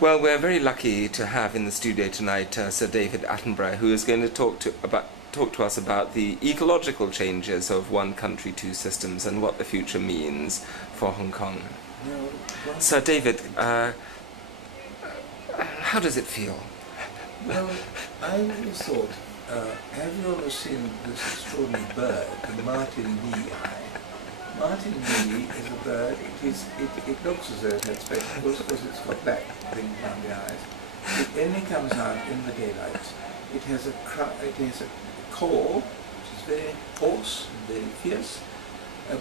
Well, we're very lucky to have in the studio tonight Sir David Attenborough, who is going to talk to us about the ecological changes of one country, two systems, and what the future means for Hong Kong. Sir David, how does it feel? Well, I always thought, have you ever seen this extraordinary bird, the Martin Lee eye? Martin Lee is a bird. It looks as though it has spectacles because it's got black things around the eyes. It only comes out in the daylight. It has a call which is very hoarse and very fierce,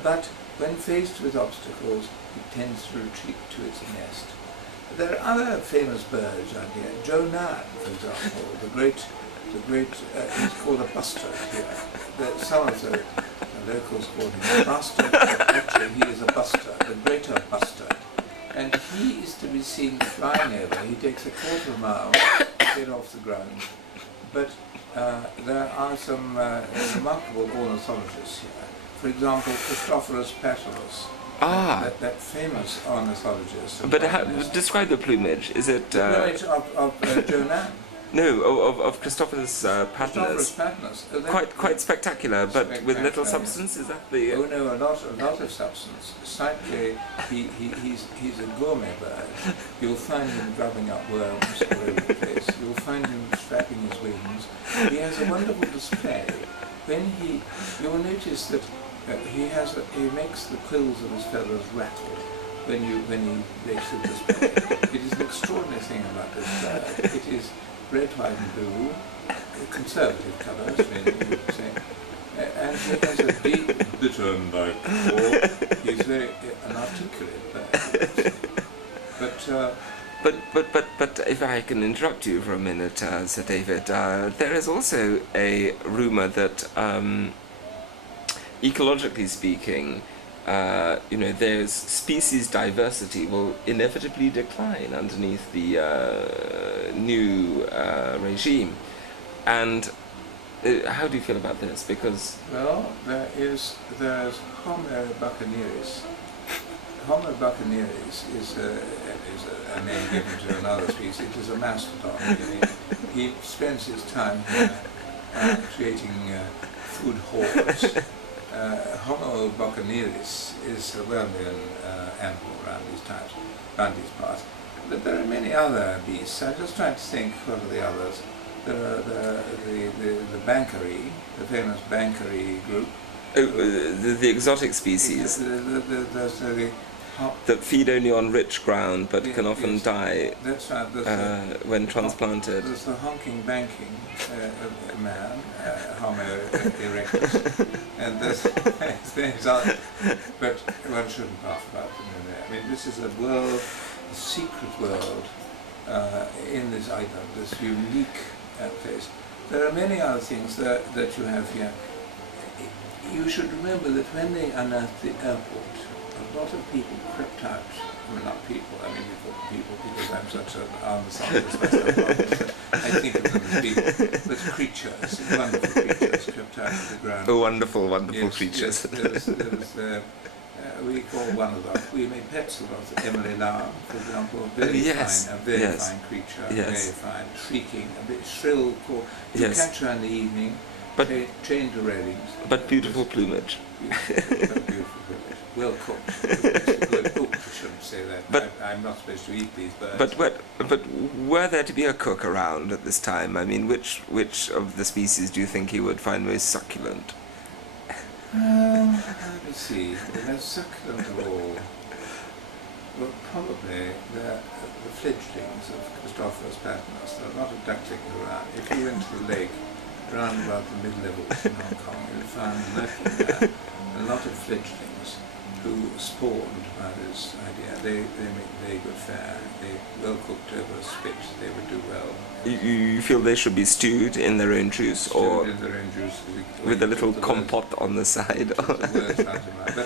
but when faced with obstacles, it tends to retreat to its nest. There are other famous birds out here. Joe Nan, for example, the great, he's called a bustard here. Some of the locals call him a bastard, but actually he is a bustard, the greater bustard. And he is to be seen flying over. He takes a quarter of a mile to get off the ground. But there are some remarkable ornithologists here. For example, Christophorus Patulus. That famous ornithologist. But describe the plumage. Is it... the plumage of Joe Nan. No, of Christophorus Patulus. Quite spectacular, but with little substance. Is that the? Oh no, a lot of substance. Slightly, he's a gourmet bird. You'll find him grubbing up worms all over the place. You'll find him flapping his wings. He has a wonderful display. When you'll notice that he makes the quills of his feathers rattle when he makes a display. It is an extraordinary thing about this bird. It is red, white and blue, conservative colours, maybe you would say. And he has a deep, bittern-like call. He's very an articulate bird. But if I can interrupt you for a minute, Sir David, there is also a rumour that, ecologically speaking, there's species diversity will inevitably decline underneath the new regime. And how do you feel about this? Because there's Homo buccaneeris. Homo buccaneris is a name given to another species. It is a mastodon. He spends his time creating food hoards. Homo buccaneris is a well-known animal around these parts. But there are many other beasts. I'm just trying to think what are the others. There are the Bankery, the famous Bankery group. The exotic species that feed only on rich ground but can often die when transplanted. There's the honking banking man, Homo erectus, and there's things other, but one shouldn't laugh about them in there. I mean, this is a secret world in this island, this unique place. There are many other things that you have here. You should remember that when they unearthed the airport, a lot of people crept out. I mean, not people, I mean people because I'm such an ornithologist myself. I think of them as people, but creatures, wonderful creatures crept out of the ground. Oh, wonderful creatures. Yes, there was we call one of them, we made pets of Emily Lau, for example, a very fine creature, very fine, shrieking, a bit shrill call. You catch her in the evening, chained to railings. But beautiful plumage. Beautiful plumage. Well cooked. Good cooked, I shouldn't say that. But I'm not supposed to eat these birds. But were there to be a cook around at this time? I mean, which of the species do you think he would find most succulent? Let me see. The most succulent of all. Well, probably the fledglings of Christophorus Patulus. There are a lot of ducklings around. If you went to the lake, around about the mid-levels in Hong Kong, you'll find lurking there a lot of fledglings who spawned by this idea. They make very good fare. They well cooked over a spit. They would do well. You feel they should be stewed in their own juice, or in their own juice, with a little compote on the side? But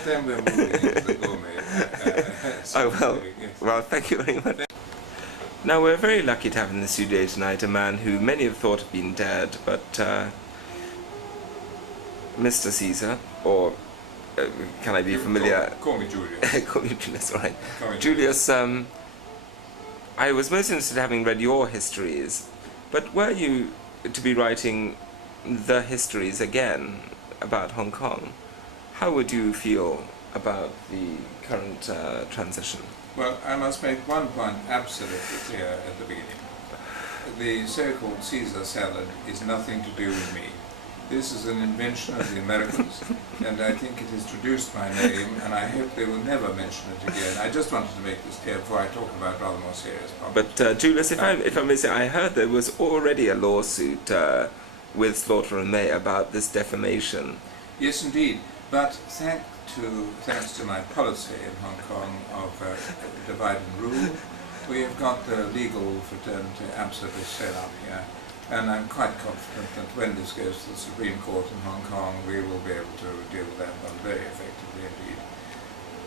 then we're moving into the gourmet. Well, thank you very much. Now, we're very lucky to have in the studio tonight a man who many have thought had been dead, but Mr. Caesar, or can I be familiar? Call me Julius. Call me Julius, all right. Call me Julius, I was most interested having read your histories, but were you to be writing the histories again about Hong Kong, how would you feel about the current transition? Well, I must make one point absolutely clear at the beginning. The so-called Caesar salad is nothing to do with me. This is an invention of the Americans, and I think it has traduced my name, and I hope they will never mention it again. I just wanted to make this clear before I talk about rather more serious problems. But Julius, if I may say, I heard there was already a lawsuit with Slaughter and May about this defamation. Yes, indeed. But thanks to my policy in Hong Kong of divide and rule, we have got the legal fraternity absolutely set up here. And I'm quite confident that when this goes to the Supreme Court in Hong Kong, we will be able to deal with that one very effectively indeed.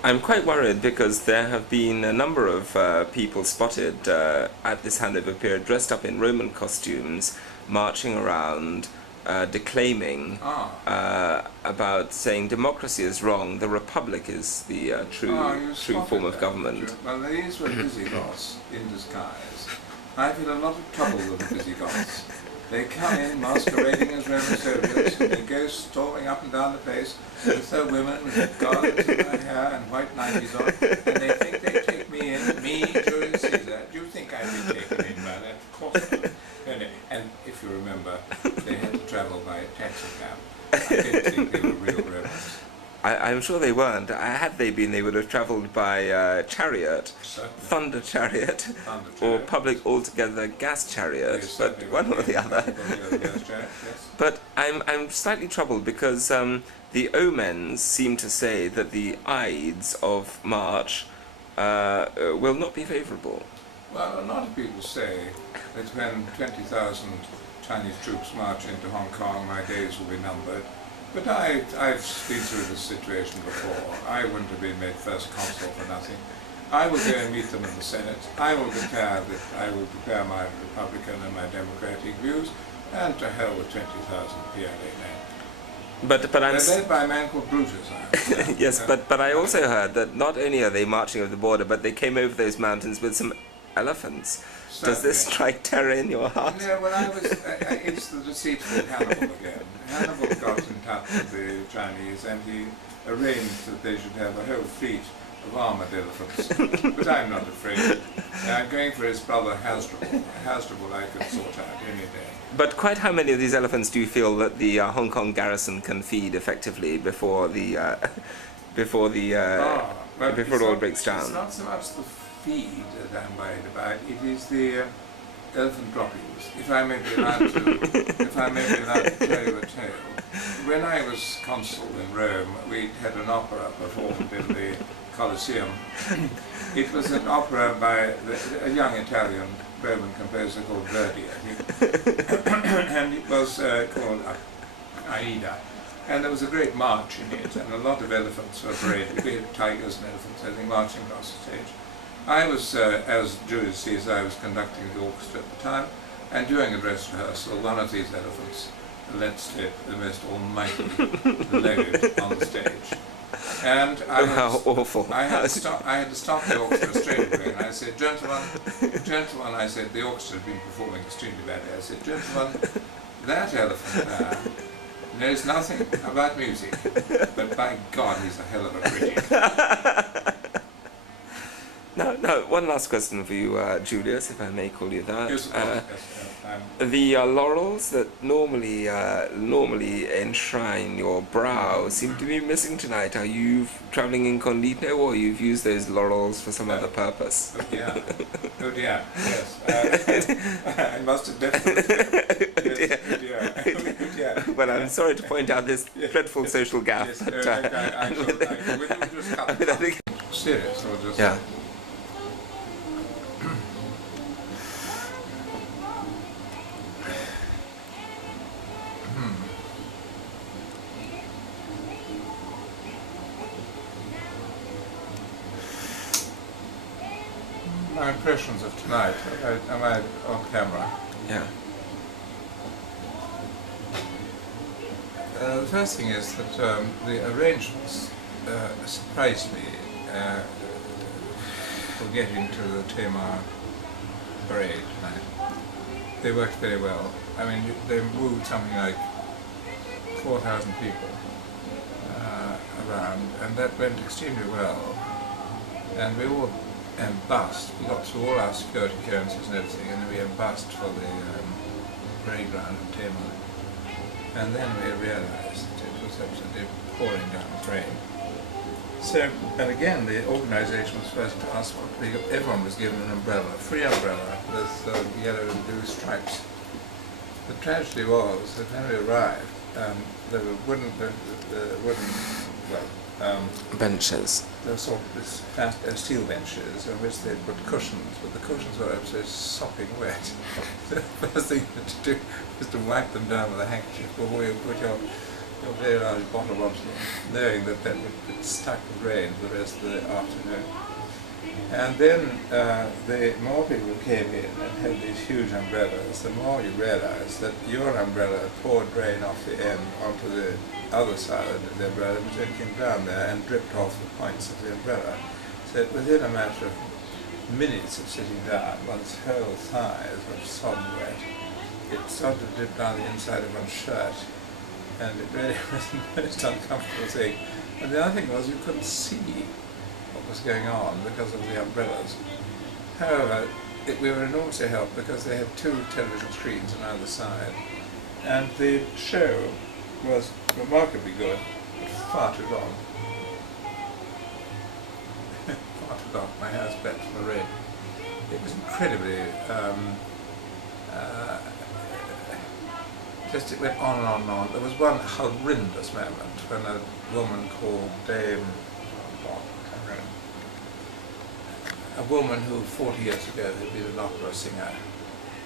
I'm quite worried because there have been a number of people spotted at this handover period dressed up in Roman costumes, marching around, declaiming about saying democracy is wrong, the republic is the true form of government. Well, these were visigoths in disguise. I feel a lot of trouble with the visigoths. They come in masquerading as Roman soldiers, and they go storming up and down the place with their women with garlands in their hair and white nighties on, and they think they take me in, me, Julius Caesar. Do you think I'd be taken in by that? Of course not. And if you remember, they had to travel by a taxi cab. I didn't think they were real Romans. I'm sure they weren't. Had they been, they would have travelled by chariot, Certainly. thunder chariot, or public altogether gas chariot, Yes, but one or the other. Yes. But I'm slightly troubled because the omens seem to say that the Ides of March will not be favourable. Well, a lot of people say that when 20,000 Chinese troops march into Hong Kong, my days will be numbered. But I've been through this situation before. I wouldn't have been made first consul for nothing. I will go and meet them in the Senate. I will declare that I will prepare my Republican and my Democratic views, and to hell with 20,000 PLA men. But I'm They're led by a man called Brutus, I understand. yes, but I also heard that not only are they marching over the border, but they came over those mountains with some elephants. Does this strike terror in your heart? Yeah, well, it's the deceitful Hannibal again. Hannibal got in touch with the Chinese and he arranged that they should have a whole fleet of armoured elephants. But I'm not afraid. I'm going for his brother Hasdrubal. Hasdrubal I could sort out any day. But quite how many of these elephants do you feel that the Hong Kong garrison can feed effectively before it all breaks down? It's not so much the feed that I'm worried about. It is the elephant droppings. If I may be allowed to tell you a tale. When I was consul in Rome, we had an opera performed in the Colosseum. It was an opera by a young Italian Roman composer called Verdi, and it was called Aida. And there was a great march in it, and a lot of elephants were paraded. We had tigers and elephants, I think, marching across the stage. I was, as Julius Caesar, I was conducting the orchestra at the time, and during a dress rehearsal, one of these elephants let slip the most almighty load on the stage. And how awful. I had to stop the orchestra straight away, and I said, gentlemen, I said, the orchestra had been performing extremely badly. I said, gentlemen, that elephant there knows nothing about music, but by God, he's a hell of a critic. No, one last question for you, Julius, if I may call you that. Yes, the laurels that normally enshrine your brow seem to be missing tonight. Are you travelling incognito, or you've used those laurels for some other purpose? Oh dear, yes. I must have definitely. Oh dear. Well, I'm sorry to point out this dreadful social gap. Yes, but, I will just cut. Serious, or just... Yeah. My impressions of tonight, am I on camera? Yeah. The first thing is that the arrangements surprised me for getting to the Tamar parade tonight. They worked very well. I mean, they moved something like 4,000 people around, and that went extremely well. And we all embussed. We got through all our security clearances and everything, and we embussed for the parade ground in Tamar. And then we realised that it was absolutely pouring down with rain. So, and again, the organisation was first class. Everyone was given an umbrella, a free umbrella with yellow and blue stripes. The tragedy was that when we arrived, there were wooden benches. There were sort of this fast steel benches on which they put cushions, but the cushions were absolutely sopping wet. The first thing you had to do was to wipe them down with a handkerchief before you put your very large bottle onto them, knowing that that would get stuck with rain for the rest of the afternoon. And then the more people came in and had these huge umbrellas, the more you realised that your umbrella poured rain off the end onto the other side of the umbrella, which then came down there and dripped off the points of the umbrella. So that within a matter of minutes of sitting down, one's whole thighs were sodden wet. It started to drip down the inside of one's shirt, and it really was the most uncomfortable thing. And the other thing was you couldn't see what was going on because of the umbrellas. However, we were enormously helped because they had 2 television screens on either side, and the show was remarkably good, but far too long. Far too long. My hair's wet from the rain. It was incredibly just it went on and on and on. There was one horrendous moment when a woman called Dame, a woman who 40 years ago had been an opera singer,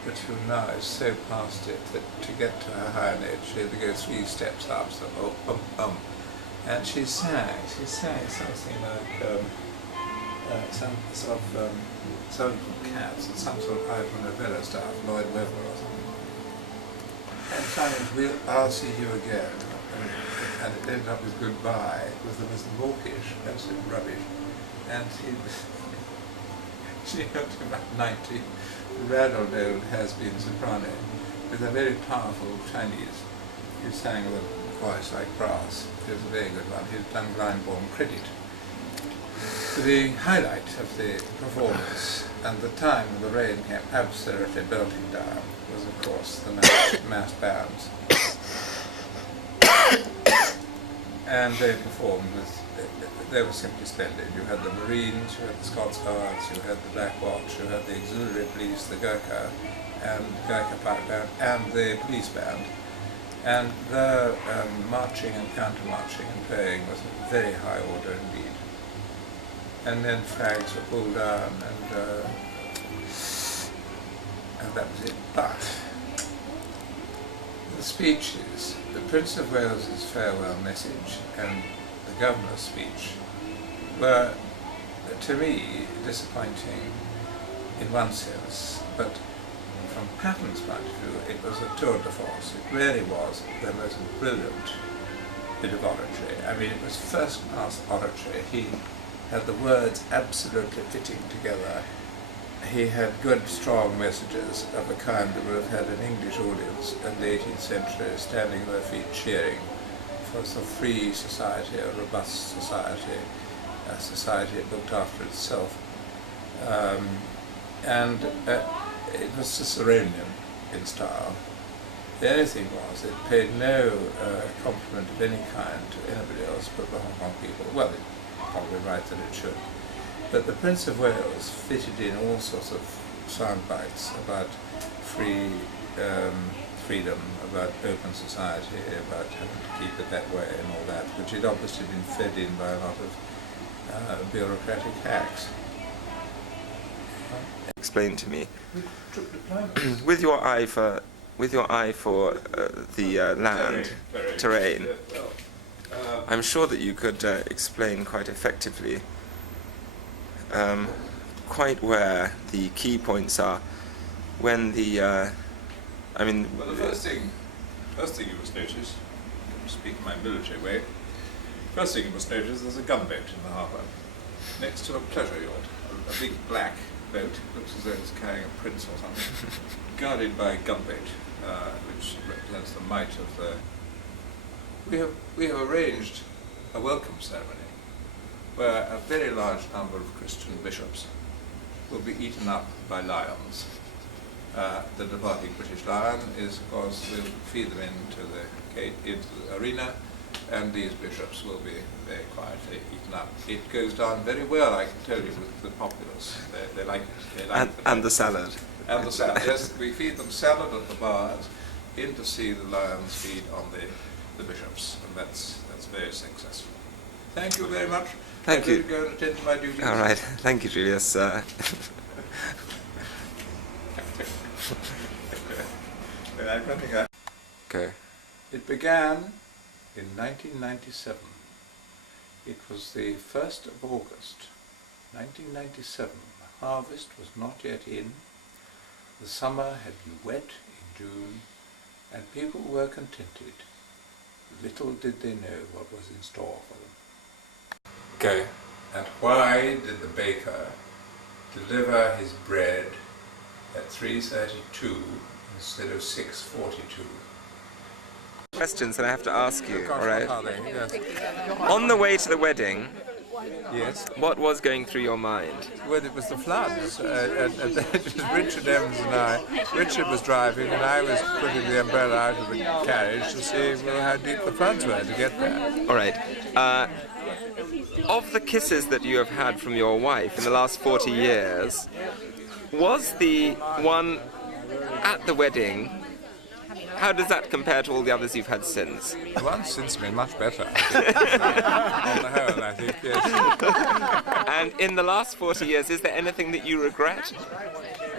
but who now is so past it that to get to her high note she had to go 3 steps up, so and she sang something like some sort of Cats and some sort of Ivor Novello stuff, Lloyd Webber or something. And finally, I'll see you again. And it ended up with goodbye. It was the most mawkish, absolute rubbish. And she got to about 90, rattled old has-been soprano, with a very powerful Chinese who sang with a voice like brass. It was a very good one. He'd done Glyndebourne credit. The highlight of the performance, and the time when the rain came absolutely belting down, was of course the mass bands. And they performed they were simply splendid. You had the Marines, you had the Scots Guards, you had the Black Watch, you had the Auxiliary Police, the Gurkha, and Gurkha Pipe Band, and the police band. And the marching and counter-marching and playing was of very high order indeed. And then flags were pulled down, and that was it. But the speeches, the Prince of Wales's farewell message and the Governor's speech were, to me, disappointing in one sense, but from Patton's point of view, it was a tour de force. It really was the most brilliant bit of oratory. I mean, it was first-class oratory. He had the words absolutely fitting together. He had good, strong messages of a kind that would have had an English audience in the 18th century standing on their feet cheering for a free society, a robust society, a society that looked after itself. It was Ciceronian in style. The only thing was, it paid no compliment of any kind to anybody else but the Hong Kong people. Well, it's probably right that it should. But the Prince of Wales fitted in all sorts of sound bites about freedom, about open society, about having to keep it that way and all that, which had obviously been fed in by a lot of bureaucratic hacks. Explain to me, with your eye for the land terrain. I'm sure that you could explain quite effectively quite where the key points are when the Well, the first thing you must notice, speaking my military way, there's a gunboat in the harbour next to a pleasure yacht, a big black boat, looks as though it's carrying a prince or something, guarded by gunboat, which represents the might of the... We have arranged a welcome ceremony where a very large number of Christian bishops will be eaten up by lions. The departing British lion is, of course, we'll feed them into the arena, and these bishops will be very quietly eaten up. It goes down very well, I can tell you, with the populace. They like it. They like And the salad. And the salad. Yes, we feed them salad at the bars, in to see the lions feed on the bishops, and that's very successful. Thank you very much. Thank you. Go and attend to my duties. All right. Thank you, Julius. Go. It began in 1997. It was the 1st of August, 1997. The harvest was not yet in. The summer had been wet in June, and people were contented. Little did they know what was in store for them. Go. And why did the baker deliver his bread at 3:32 instead of 6:42? Questions that I have to ask you, all right? What are they? Yes. On the way to the wedding, Yes. what was going through your mind? Well, it was the floods, and it was Richard Evans and I. Richard was driving, and I was putting the umbrella out of the carriage to see how deep the floods were to get there. All right. Of the kisses that you have had from your wife in the last 40 years, was the one at the wedding, how does that compare to all the others you've had since? The one since been much better. On the whole, I think, yes. And in the last 40 years, is there anything that you regret?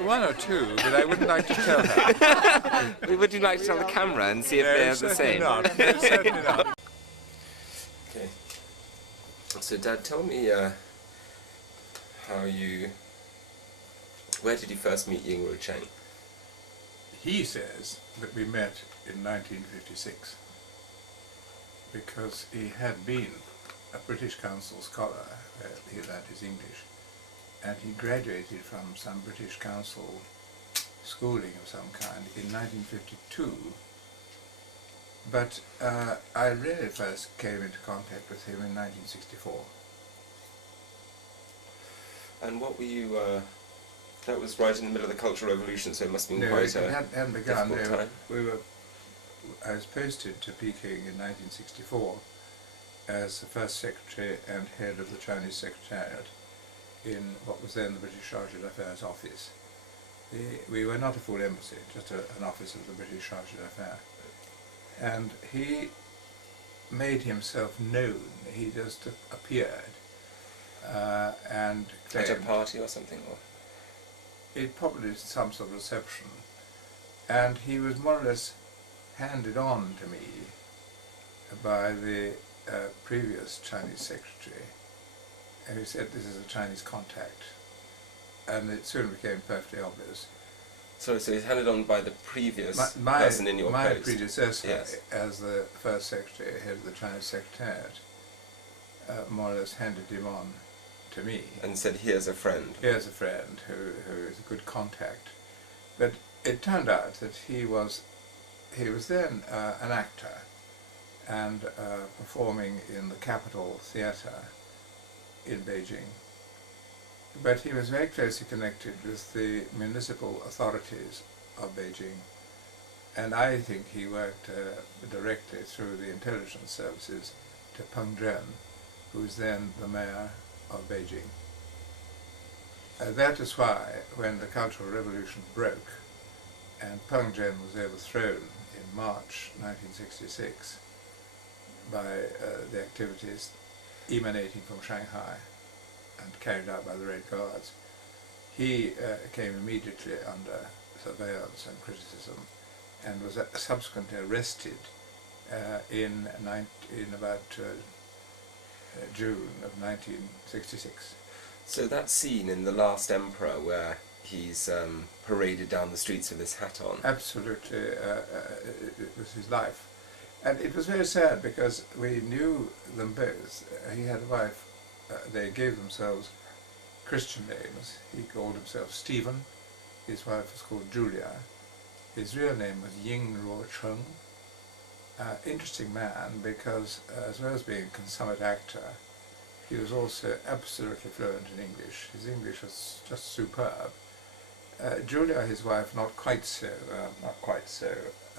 One or two, but I wouldn't like to tell her. Would you like to tell the camera and see if they're the same? No, certainly not. Okay. So, Dad, tell me where did you first meet Ying Wu Cheng? He says that we met in 1956 because he had been a British Council scholar, he learned his English, and he graduated from some British Council schooling of some kind in 1952. But I really first came into contact with him in 1964. And what were you, that was right in the middle of the Cultural Revolution, so it must have been No, quite it hadn't begun. difficult time. I was posted to Peking in 1964 as the first secretary and head of the Chinese Secretariat in what was then the British Chargé d'Affaires office. We were not a full embassy, just an office of the British Chargé d'Affaires. And he made himself known. He just appeared and claimed... At a party or something? Or? It probably was some sort of reception. And he was more or less handed on to me by the previous Chinese secretary, who said this is a Chinese contact. And it soon became perfectly obvious. So he's handed on by the previous person in your my post? predecessor, yes, as the first secretary, head of the Chinese Secretariat, more or less handed him on to me. And said, here's a friend. Here's a friend who is a good contact. But it turned out that he was then an actor and performing in the Capitol Theatre in Beijing. But he was very closely connected with the municipal authorities of Beijing, and I think he worked directly through the intelligence services to Peng Zhen, who was then the mayor of Beijing. That is why, when the Cultural Revolution broke and Peng Zhen was overthrown in March 1966 by the activities emanating from Shanghai and carried out by the Red Guards, he came immediately under surveillance and criticism and was subsequently arrested in about June of 1966. So that scene in The Last Emperor where he's paraded down the streets with his hat on. Absolutely, it was his life. And it was very sad because we knew them both. He had a wife. They gave themselves Christian names. He called himself Stephen. His wife was called Julia. His real name was Ying Ruocheng. Interesting man, because as well as being a consummate actor, he was also absolutely fluent in English. His English was just superb. Julia, his wife, not quite so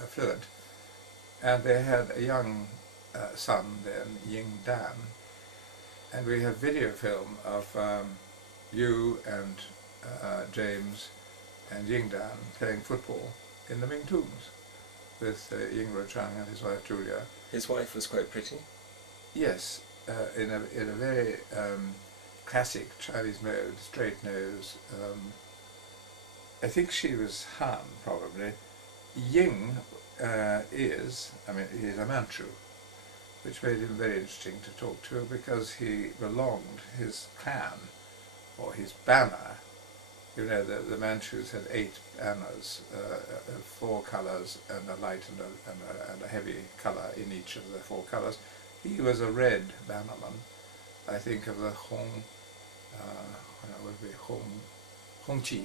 fluent, and they had a young son then, Ying Dan, and we have video film of Yu and James and Ying Dan playing football in the Ming Tombs with Ying Ruocheng and his wife Julia. His wife was quite pretty? Yes, in a very classic Chinese mode, straight nose. I think she was Han, probably. Ying he's a Manchu, which made him very interesting to talk to, because he belonged, his clan, or his banner, you know, the Manchus had 8 banners, 4 colours, and a light and a heavy colour in each of the 4 colours. He was a red bannerman, I think, of the Hong, would be Hong Qi,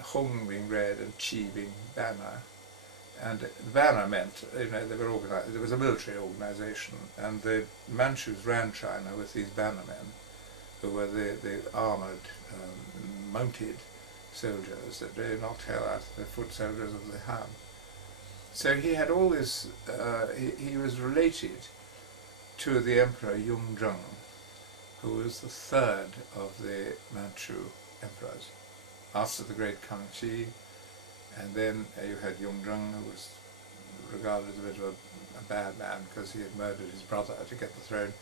Hong being red and Qi being banner. And the banner meant, you know, they were organised, there was a military organisation, and the Manchus ran China with these bannermen, who were the armoured, mounted soldiers that really knocked hell out of the foot soldiers of the Han. So he had all this, he was related to the Emperor Yongzheng, who was the 3rd of the Manchu emperors, after the great Kangxi. And then you had Yongzheng, who was regarded as a bit of a bad man because he had murdered his brother to get the throne.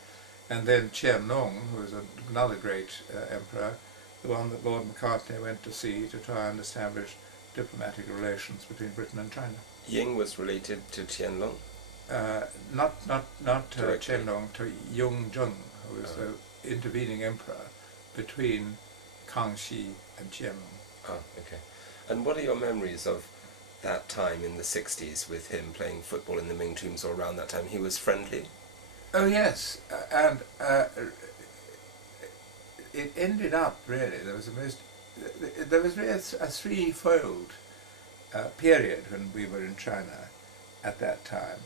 And then Qianlong, who was another great emperor, the one that Lord Macartney went to see to try and establish diplomatic relations between Britain and China. Ying was related to Qianlong? Not Qianlong, to Yongzheng, who was the intervening emperor between Kangxi and Qianlong. Oh, okay. And what are your memories of that time in the 60s with him playing football in the Ming Tombs, or around that time? He was friendly? Oh yes, and it ended up really, there was really a threefold period when we were in China at that time.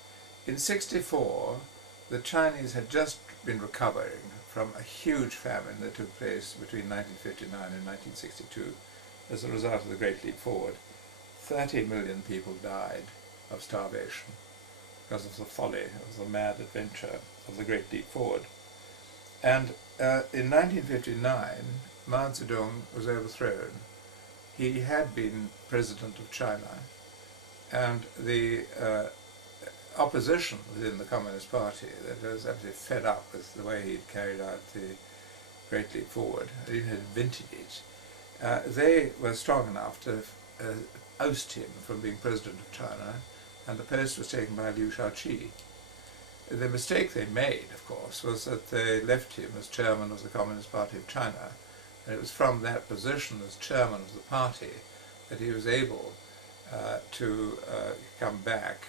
In '64, the Chinese had just been recovering from a huge famine that took place between 1959 and 1962 as a result of the Great Leap Forward. 30 million people died of starvation because of the folly of the mad adventure of the Great Leap Forward. And in 1959, Mao Zedong was overthrown. He had been president of China, and the opposition within the Communist Party, that was absolutely fed up with the way he'd carried out the Great Leap Forward, and even had invented it, they were strong enough to oust him from being president of China, and the post was taken by Liu Shaoqi. The mistake they made, of course, was that they left him as chairman of the Communist Party of China, and it was from that position as chairman of the party that he was able to come back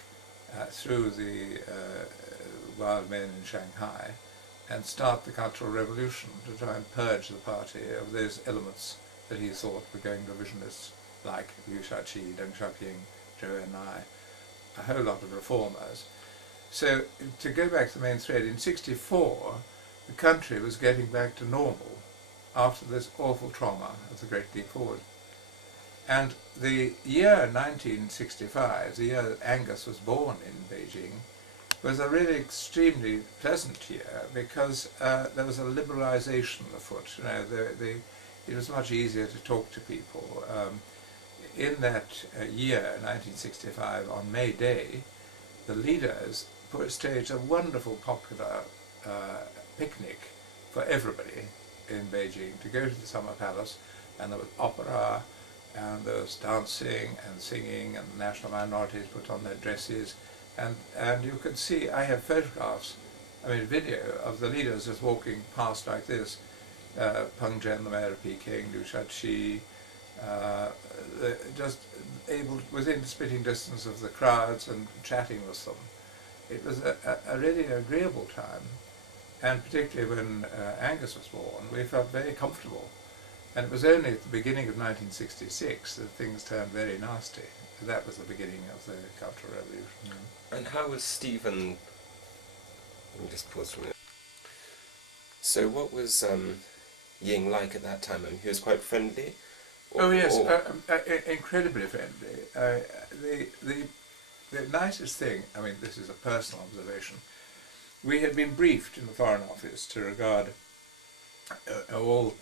through the wild men in Shanghai and start the Cultural Revolution to try and purge the party of those elements that he thought were going revisionists, like Liu Shaoqi, Deng Xiaoping, Zhou Enlai, a whole lot of reformers. So, to go back to the main thread, in '64, the country was getting back to normal after this awful trauma of the Great Leap Forward. And the year 1965, the year that Angus was born in Beijing, was a really extremely pleasant year because there was a liberalisation afoot. You know, it was much easier to talk to people. In that year, 1965, on May Day, the leaders staged a wonderful popular picnic for everybody in Beijing to go to the Summer Palace, and there was opera, and there was dancing and singing, and the national minorities put on their dresses, and you could see, I have photographs, video of the leaders just walking past like this, Peng Zhen, the mayor of Peking, Liu Shaoqi, just able, within spitting distance of the crowds, and chatting with them. It was a really agreeable time, and particularly when Angus was born, we felt very comfortable And it was only at the beginning of 1966 that things turned very nasty. That was the beginning of the Cultural Revolution. And how was Stephen... Let me just pause for a minute. So what was Ying like at that time? I mean, he was quite friendly? Oh yes, incredibly friendly. The nicest thing, I mean this is a personal observation, we had been briefed in the Foreign Office to regard all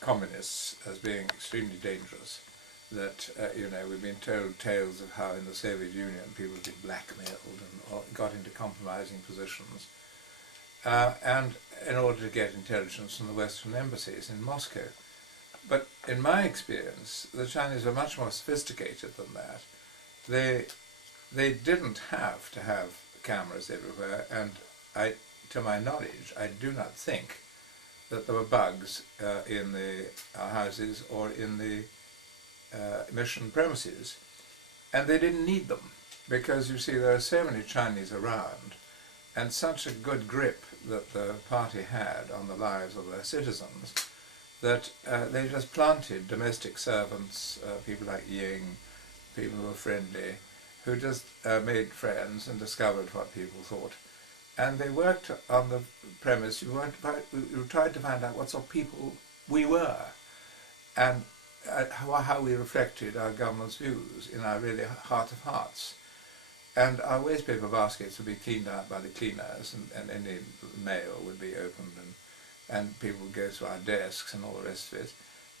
communists as being extremely dangerous. That, we've been told tales of how in the Soviet Union people had been blackmailed and got into compromising positions. And in order to get intelligence from the Western embassies in Moscow. But in my experience, the Chinese were much more sophisticated than that. They didn't have to have cameras everywhere, and to my knowledge, I do not think that there were bugs in the houses or in the mission premises, and they didn't need them, because you see there are so many Chinese around, and such a good grip that the party had on the lives of their citizens, that they just planted domestic servants, people like Ying, people who were friendly, who just made friends and discovered what people thought. And they worked on the premise, you tried to find out what sort of people we were, and how we reflected our government's views in our really heart of hearts. And our wastepaper baskets would be cleaned out by the cleaners, and any mail would be opened, and people would go to our desks and all the rest of it.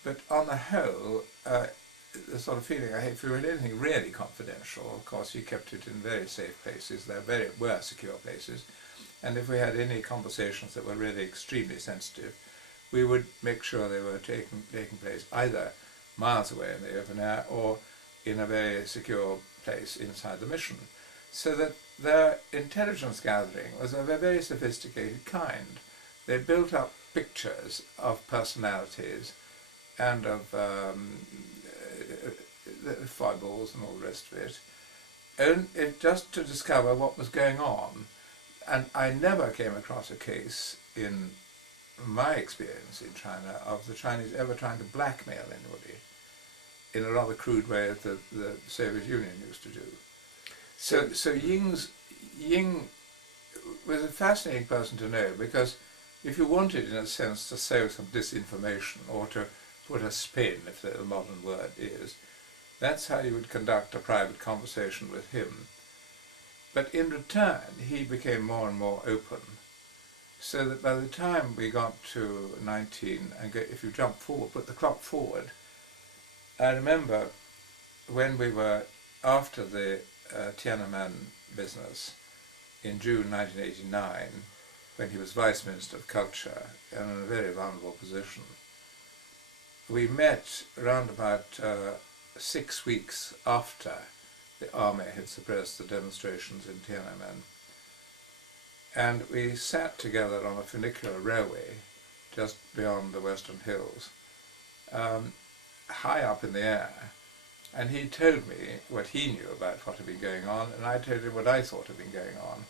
But on the whole, the sort of feeling, if you had anything really confidential, of course you kept it in very safe places, there were secure places, and if we had any conversations that were really extremely sensitive, we would make sure they were taking place either miles away in the open air or in a very secure place inside the mission. So that their intelligence gathering was of a very sophisticated kind. They built up pictures of personalities and of foibles and all the rest of it, and just to discover what was going on. And I never came across a case in my experience in China of the Chinese ever trying to blackmail anybody in a rather crude way that the Soviet Union used to do. So Ying was a fascinating person to know, because if you wanted, in a sense, to sow some disinformation or to put a spin, if the modern word is, that's how you would conduct a private conversation with him. But in return, he became more and more open, so that by the time we got to 19, and if you jump forward, put the clock forward, I remember when we were after the Tiananmen business in June 1989, when he was Vice Minister of Culture and in a very vulnerable position. We met around about 6 weeks after the army had suppressed the demonstrations in Tiananmen, and we sat together on a funicular railway just beyond the Western Hills, high up in the air, and he told me what he knew about what had been going on, and I told him what I thought had been going on.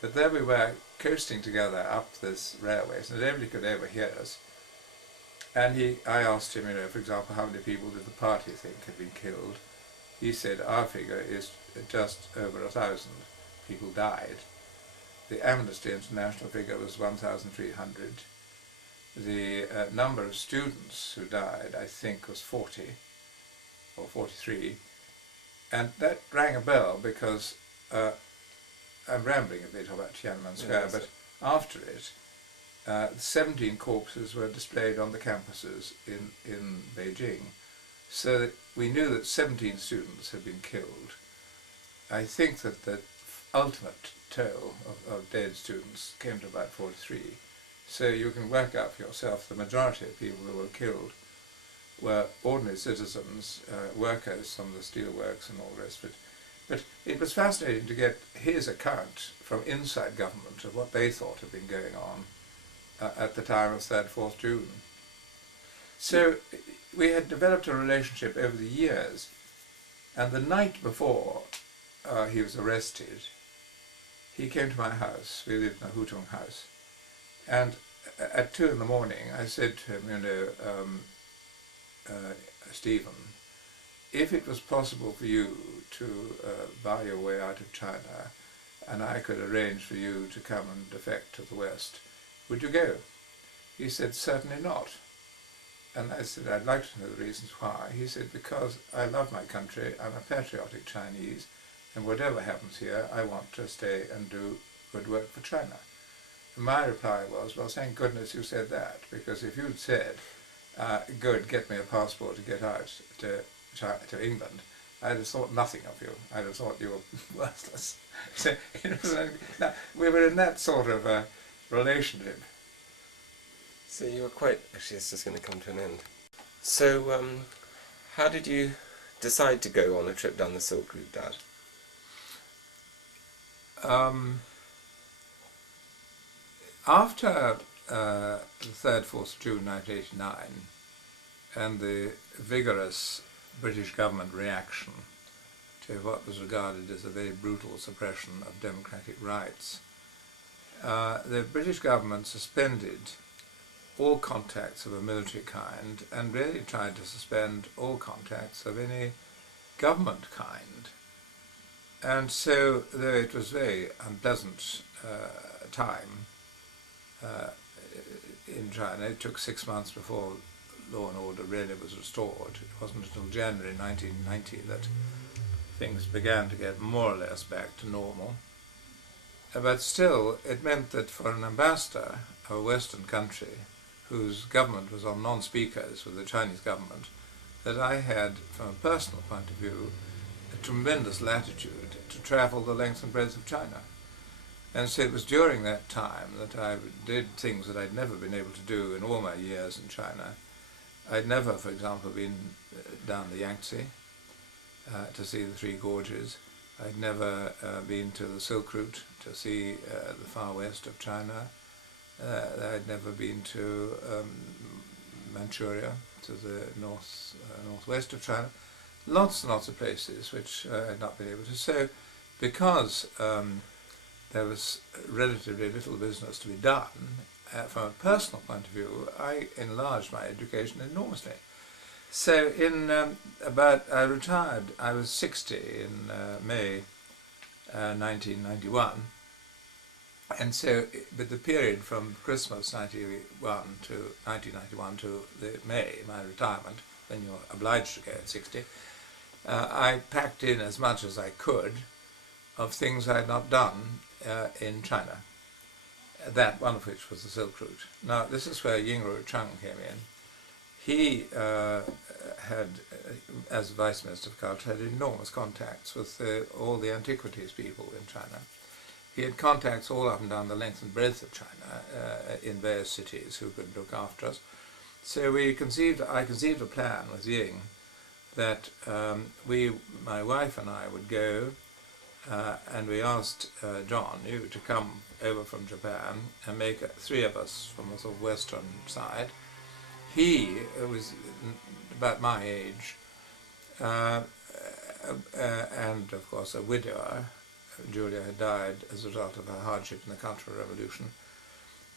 But there we were, coasting together up this railway, so nobody could overhear us. And I asked him, for example, how many people did the party think had been killed? He said, our figure is just over 1,000 people died. The Amnesty International figure was 1,300. The number of students who died, I think, was 40 or 43. And that rang a bell, because I'm rambling a bit about Tiananmen Square, but after it, 17 corpses were displayed on the campuses in Beijing, so that we knew that 17 students had been killed. I think that the ultimate toll of dead students came to about 43. So you can work out for yourself the majority of people who were killed were ordinary citizens, workers, some of the steelworks and all the rest of it. But it was fascinating to get his account from inside government of what they thought had been going on at the time of 3rd, 4th June. So we had developed a relationship over the years, and the night before he was arrested, he came to my house. We lived in a Hutung house, and at 2 in the morning I said to him, Stephen, if it was possible for you to buy your way out of China, and I could arrange for you to come and defect to the West, would you go? He said, certainly not. And I said, I'd like to know the reasons why. He said, because I love my country, I'm a patriotic Chinese, and whatever happens here, I want to stay and do good work for China. And my reply was, well, thank goodness you said that, because if you'd said, good, get me a passport to get out to England, I'd have thought nothing of you. I'd have thought you were worthless. So now, we were in that sort of relationship. So you were quite... Actually, it's just going to come to an end. So, how did you decide to go on a trip down the Silk Route, Dad? After the 3rd, 4th of June 1989 and the vigorous British government reaction to what was regarded as a very brutal suppression of democratic rights, the British government suspended all contacts of a military kind and really tried to suspend all contacts of any government kind. And so, though it was a very unpleasant time in China, it took 6 months before law and order really was restored. It wasn't until January 1990 that things began to get more or less back to normal. But still, it meant that for an ambassador of a Western country whose government was on non-speakers with the Chinese government, that I had, from a personal point of view, a tremendous latitude to travel the length and breadth of China. And so it was during that time that I did things that I'd never been able to do in all my years in China. I'd never, for example, been down the Yangtze to see the Three Gorges. I'd never been to the Silk Route to see the far west of China. I'd never been to Manchuria, to the northwest of China. Lots and lots of places which I had not been able to. So because there was relatively little business to be done, from a personal point of view, I enlarged my education enormously. So I retired, I was 60 in May 1991, and so, but the period from Christmas 1991 to the May, my retirement, when you're obliged to go at 60, I packed in as much as I could of things I had not done in China, that one of which was the Silk Route. Now, this is where Yingru Chang came in. He had, as Vice Minister of Culture, had enormous contacts with all the antiquities people in China. He had contacts all up and down the length and breadth of China in various cities who could look after us. So I conceived a plan with Ying that my wife and I would go, and we asked John, you, to come over from Japan and make 3 of us from the sort of western side. He was about my age, and of course a widower. Julia had died as a result of her hardship in the Cultural Revolution.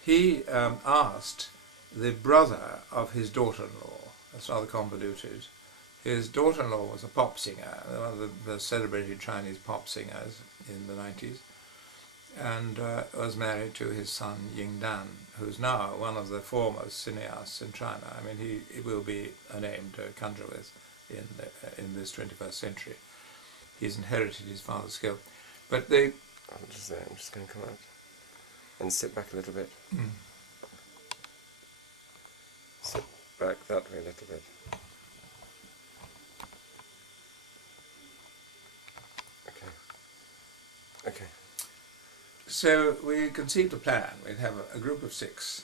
He asked the brother of his daughter-in-law, that's rather convoluted. His daughter-in-law was a pop singer, one of the celebrated Chinese pop singers in the 90s, and was married to his son Ying Dan, who's now one of the foremost cineasts in China. I mean, he will be a name to conjure with in this 21st century. He's inherited his father's skill. But I'm just going to come out and sit back a little bit. Sit back that way a little bit. Okay. So we conceived a plan. We'd have a group of 6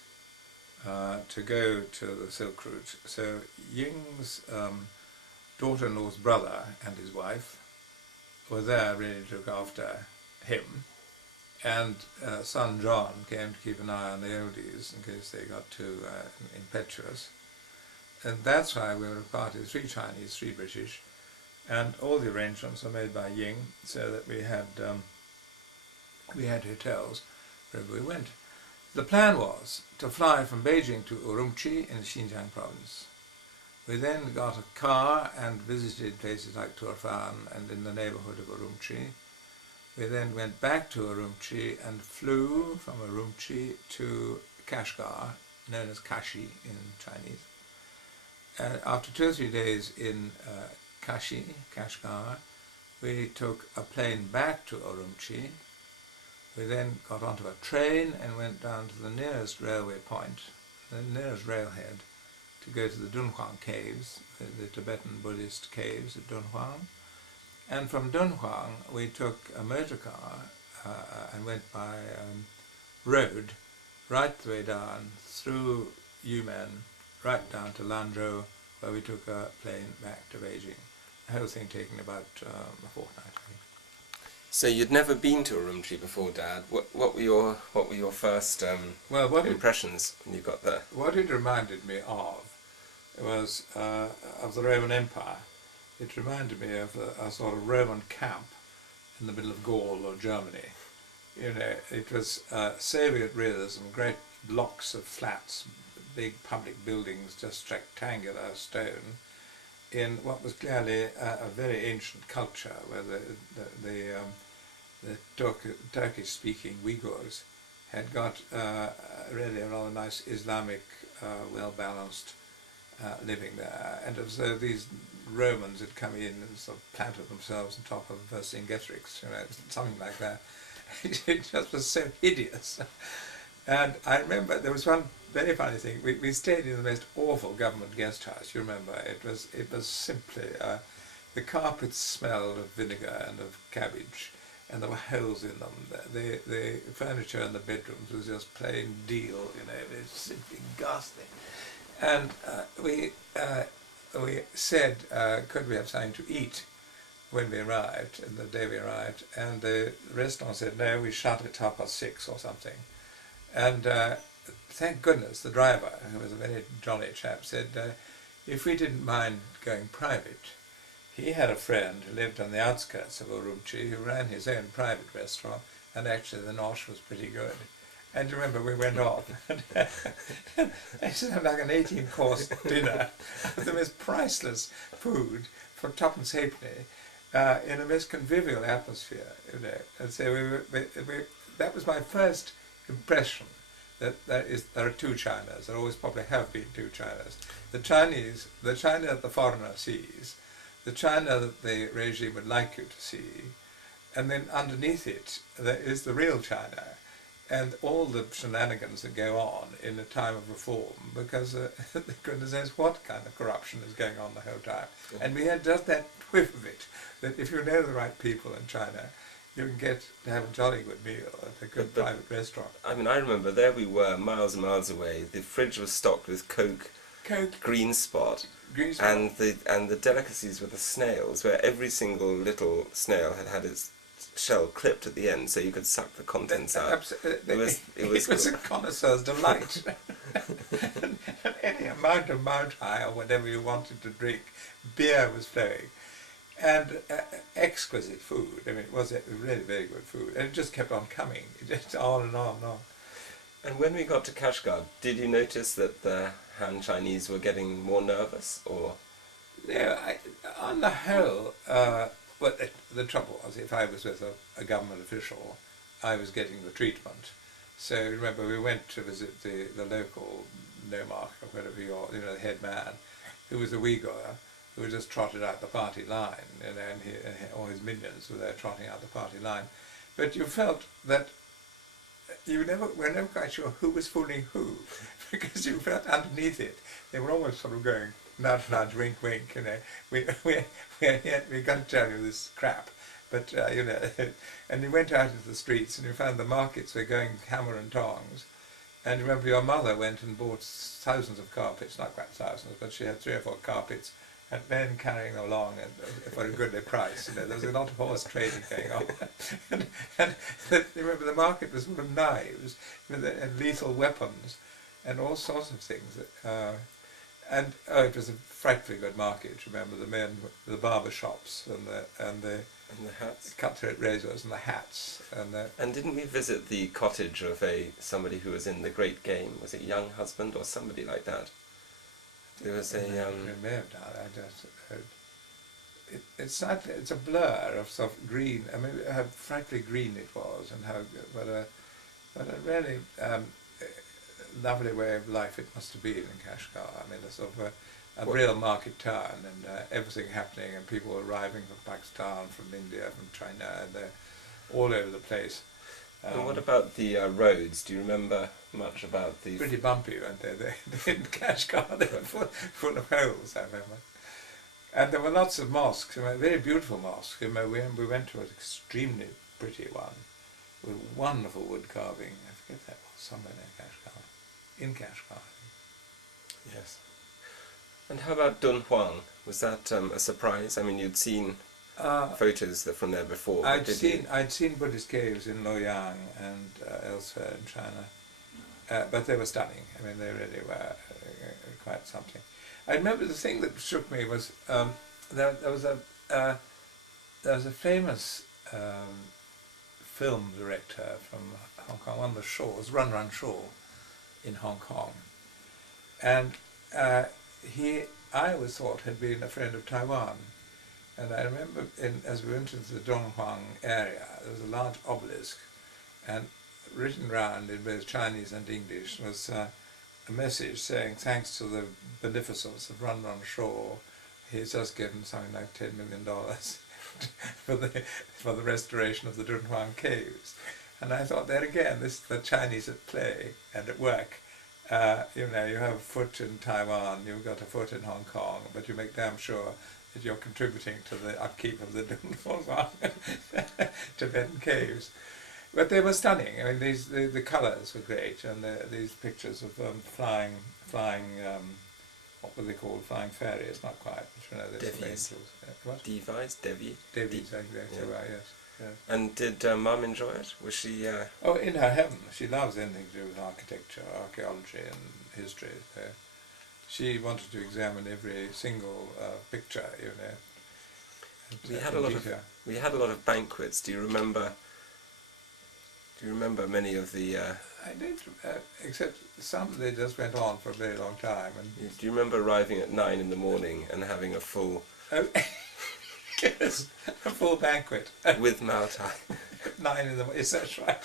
to go to the Silk Route. So Ying's daughter-in-law's brother and his wife were there really to look after him, and son John came to keep an eye on the oldies in case they got too impetuous. And that's why we were a party of 3 Chinese, 3 British, and all the arrangements were made by Ying so that we had hotels wherever we went. The plan was to fly from Beijing to Urumqi in the Xinjiang province, We then got a car and visited places like Turfan and in the neighborhood of Urumqi. We then went back to Urumqi and flew from Urumqi to Kashgar, known as Kashi in Chinese. After 2 or 3 days in Kashgar, we took a plane back to Urumqi. We then got onto a train and went down to the nearest railway point, the nearest railhead, to go to the Dunhuang caves, the Tibetan Buddhist caves at Dunhuang. And from Dunhuang we took a motor car and went by road right the way down through Yumen, right down to Lanzhou, where we took a plane back to Beijing. The whole thing taking about a fortnight, I think. So you'd never been to Urumqi before, Dad. What were your first impressions when you got there? What it reminded me of was of the Roman Empire. It reminded me of a sort of Roman camp in the middle of Gaul or Germany. You know, it was Soviet realism, great blocks of flats, big public buildings, just rectangular stone, in what was clearly a very ancient culture, where the Turkish-speaking Uyghurs had got really a rather nice Islamic, well-balanced living there, and as though these Romans had come in and sort of planted themselves on top of Vercingetorix, you know, something like that. It just was so hideous. And I remember there was one very funny thing. We stayed in the most awful government guest house. You remember? It was simply the carpets smelled of vinegar and of cabbage, and there were holes in them. The furniture in the bedrooms was just plain deal. You know, it was simply ghastly. And we said, could we have something to eat when we arrived, and the day we arrived? And the restaurant said, no, we shut at 6:30 or something. And thank goodness the driver, who was a very jolly chap, said if we didn't mind going private. He had a friend who lived on the outskirts of Urumqi who ran his own private restaurant, and actually the nosh was pretty good. And you remember we went off and I said, have like an 18-course dinner of the most priceless food for twopence halfpenny in a most convivial atmosphere, you know. And so that was my first impression that there are two Chinas. There always probably have been two Chinas. The China that the foreigner sees, the China that the regime would like you to see, and then underneath it there is the real China, and all the shenanigans that go on in a time of reform, because goodness knows what kind of corruption is going on the whole time. Yeah. And we had just that whiff of it, that if you know the right people in China, you can get to have a jolly good meal at a good private restaurant. I mean, I remember there we were, miles and miles away. The fridge was stocked with Coke, Green Spot, and the delicacies were the snails, where every single little snail had its shell clipped at the end, so you could suck the contents out. It was a connoisseur's delight. And any amount of Mount High or whatever you wanted to drink, beer was flowing. And exquisite food. I mean, it was really very good food, and it just kept on coming, just on and on and on. And when we got to Kashgar, did you notice that the Han Chinese were getting more nervous, or? No, on the whole, well, the trouble was, if I was with a government official, I was getting the treatment. So remember, we went to visit the local nomarch, or whatever the head man, who was a Uyghur, who just trotted out the party line, and all his minions were there trotting out the party line. But you felt that were never quite sure who was fooling who, because you felt underneath it, they were almost sort of going, nudge, nudge, wink, wink, you know, we're going to tell you this crap. But, you know, and you went out into the streets and you found the markets were going hammer and tongs. And remember, your mother went and bought thousands of carpets, not quite thousands, but she had 3 or 4 carpets, and then carrying them along for a goodly price. You know, there was a lot of horse trading going on. and remember, the market was full of knives and lethal weapons and all sorts of things. It was a frightfully good market. Remember, the men, the barber shops and the hats, cutthroat razors and the hats. And didn't we visit the cottage of somebody who was in the Great Game? Was it Young Husband or somebody like that? There was It may have done. I just, it's a blur of sort of green. I mean, how frightfully green it was, and how but a really lovely way of life it must have been in Kashgar. I mean, a sort of a real market town, and everything happening, and people arriving from Pakistan, from India, from China, and they're all over the place. And what about the roads? Do you remember much about the... Pretty bumpy, weren't they? They in Kashgar, they were full of holes, I remember. And there were lots of mosques, very beautiful mosques. We went to an extremely pretty one with wonderful wood carving. I forget that was somewhere near Kashgar. In Kashgar, I think. Yes. And how about Dunhuang? Was that a surprise? I mean, you'd seen photos from there before. I'd seen Buddhist caves in Luoyang and elsewhere in China, but they were stunning. I mean, they really were quite something. I remember the thing that struck me was there was a famous film director from Hong Kong, one of the Shaws, Run Run Shaw, in Hong Kong, and I always thought had been a friend of Taiwan. And I remember as we went into the Dunhuang area, there was a large obelisk, and written round in both Chinese and English was a message saying, thanks to the beneficence of Run Run Shaw, he's just given something like $10 million for the restoration of the Dunhuang caves. And I thought, there again, this is the Chinese at play and at work. You know, you have a foot in Taiwan, you've got a foot in Hong Kong, but you make damn sure that you're contributing to the upkeep of the Dunhuang Tibetan caves. But they were stunning. I mean, the colours were great, and these pictures of flying, what were they called? Flying fairies? Not quite. But, you know, Devis. What? Devis, Devi. Devis, exactly. Yeah. Right, yes. Yes. And did Mum enjoy it? Was she... Oh, in her heaven. She loves anything to do with architecture, archaeology and history. So she wanted to examine every single picture, you know. We had a lot of banquets. Do you remember many of the... I did, except some they just went on for a very long time. And do you remember arriving at 9 in the morning and having a full... Oh, yes, a full banquet. With Mao Tai? 9 in the morning, is that right?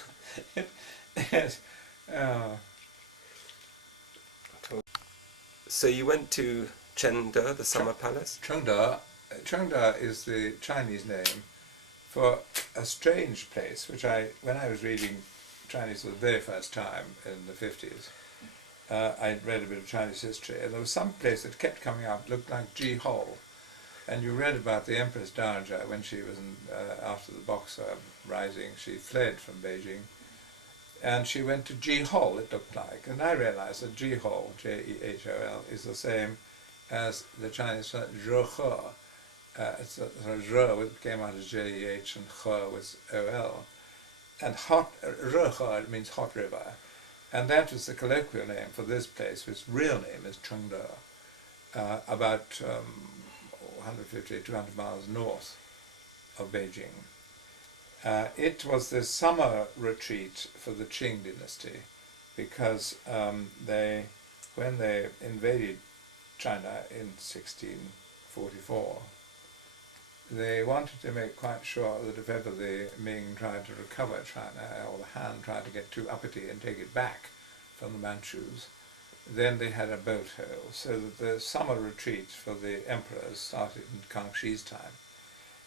Yes. Oh. So you went to Chengde, the summer palace? Chengde is the Chinese name for a strange place, which when I was reading Chinese for the very first time in the 50s, I read a bit of Chinese history, and there was some place that kept coming up, looked like Jihou, and you read about the Empress Dowager when she was after the Boxer Rising, she fled from Beijing, and she went to Jihou, it looked like, and I realized that Jihou, Jehol, is the same as the Chinese Zhehe. It's Zhe came out as Jeh, and He was Ol. And Zhehe means hot river. And that was the colloquial name for this place, which real name is Chengde, about 150, 200 miles north of Beijing. It was the summer retreat for the Qing dynasty, because when they invaded China in 1644, they wanted to make quite sure that if ever the Ming tried to recover China, or the Han tried to get too uppity and take it back from the Manchus, then they had a boat hole, so that the summer retreat for the emperors started in Kangxi's time,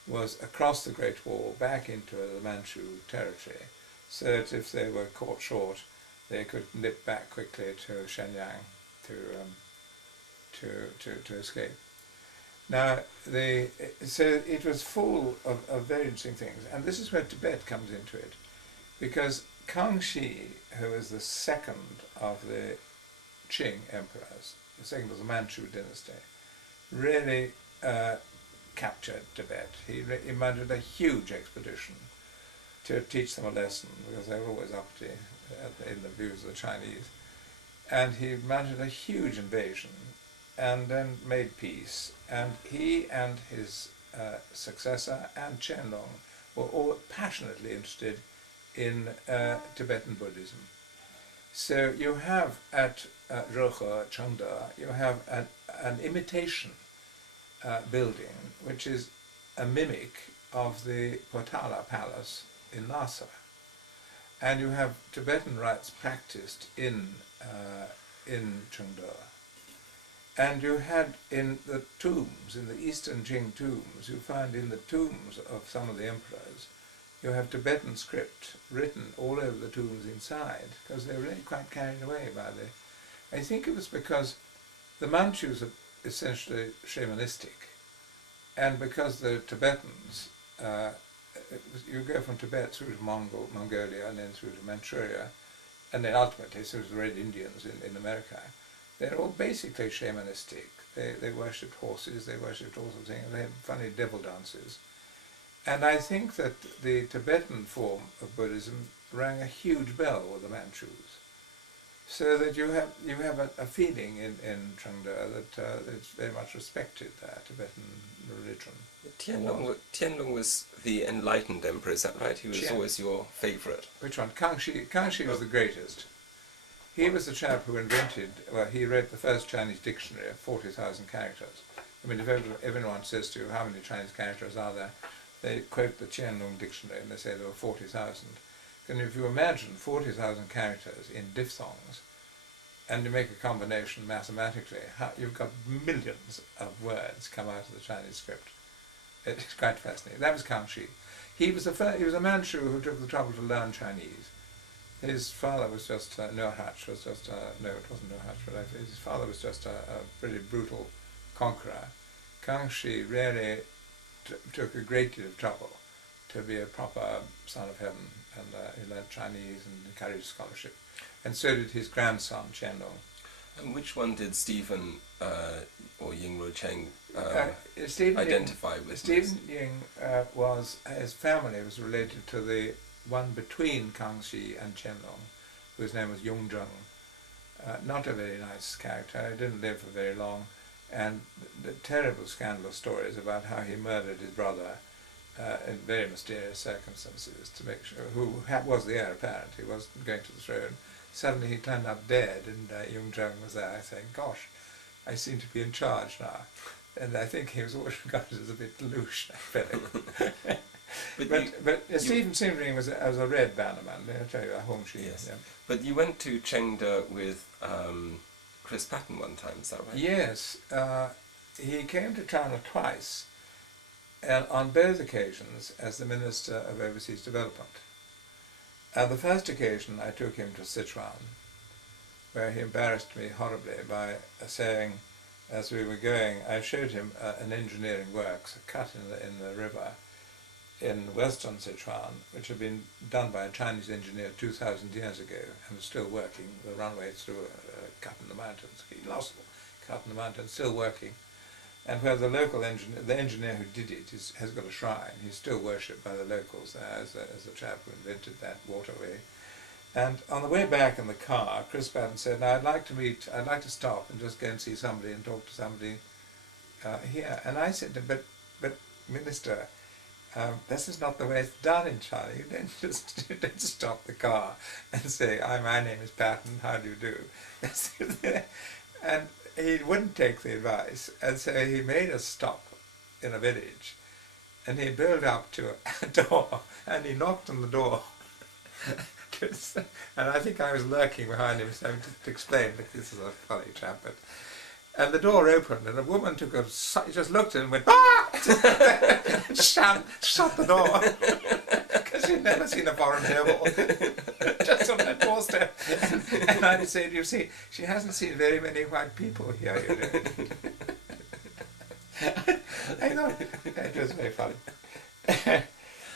was across the Great Wall back into the Manchu territory, so that if they were caught short, they could nip back quickly to Shenyang to escape. Now, so it was full of very interesting things, and this is where Tibet comes into it, because Kangxi, who is the second of the Qing emperors, the second of the Manchu dynasty, really captured Tibet. He mounted a huge expedition to teach them a lesson, because they were always uppity in the views of the Chinese, and he mounted a huge invasion and then made peace, and he and his successor and Qianlong were all passionately interested in Tibetan Buddhism. So you have at Zhehe, Chengde, you have an imitation building, which is a mimic of the Potala Palace in Lhasa. And you have Tibetan rites practiced in Chengde. And you had in the tombs, in the Eastern Jing tombs, you find in the tombs of some of the emperors, you have Tibetan script written all over the tombs inside, because they were really quite carried away by the... I think it was because the Manchus are essentially shamanistic, and because the Tibetans, you go from Tibet through to Mongolia and then through to Manchuria, and then ultimately through to the Red Indians in America. They're all basically shamanistic. They worshipped horses, they worshipped all sorts of things, they had funny devil dances. And I think that the Tibetan form of Buddhism rang a huge bell with the Manchus. So that you have a feeling in Chengde that it's very much respected, Tibetan religion. Tianlong was the enlightened emperor, is that right? He was always your favourite. Which one? Kangxi. Kangxi was the greatest. He was the chap who invented, well, he wrote the first Chinese dictionary of 40,000 characters. I mean, if everyone says to you, how many Chinese characters are there, they quote the Tianlong dictionary and they say there were 40,000. And if you imagine 40,000 characters in diphthongs, and you make a combination mathematically, you've got millions of words come out of the Chinese script. It's quite fascinating. That was Kangxi. He was a Manchu who took the trouble to learn Chinese. His father was just, Nurhac was just, no it wasn't Nurhac, but his father was just a pretty brutal conqueror. Kangxi really took a great deal of trouble to be a proper son of heaven, and he learned Chinese and encouraged scholarship. And so did his grandson, Tianlong. And which one did Stephen or Ying Ruocheng Stephen identify with? Stephen Ying his family was related to the one between Kangxi and Tianlong, whose name was Yongzheng. Not a very nice character, he didn't live for very long, and the terrible scandalous stories about how he murdered his brother in very mysterious circumstances to make sure, who was the heir apparent, he wasn't going to the throne. Suddenly he turned up dead, and Yongzheng was there saying, gosh, I seem to be in charge now. And I think he was always regarded as a bit louche, But Stephen Simring was a red bannerman, I'll tell you, a Hongxi. Yes. Yeah. But you went to Chengde with Chris Patten one time, is that right? Yes, he came to China twice, and on both occasions as the Minister of Overseas Development. The first occasion I took him to Sichuan, where he embarrassed me horribly by saying, as we were going, I showed him an engineering works, a cut in the river in western Sichuan, which had been done by a Chinese engineer 2,000 years ago and was still working, the runway through a cut in the mountains, colossal cut in the mountains, still working. And where the local engineer, the engineer who did it, has got a shrine. He's still worshipped by the locals there as the chap who invented that waterway. And on the way back in the car, Chris Patten said, now I'd like to stop and just go and see somebody and talk to somebody here. And I said to him, but Minister, this is not the way it's done in China. You don't stop the car and say, my name is Patten, how do you do? And he wouldn't take the advice, and so he made us stop in a village, and he built up to a door, and he knocked on the door. And I think I was lurking behind him, so to explain that this is a funny chap. And the door opened, and a woman he just looked at him and went, ah! And shut the door. Because she'd never seen a foreign devil. Just on that doorstep. And I said, you see, she hasn't seen very many white people here, you know. I thought, it was very funny.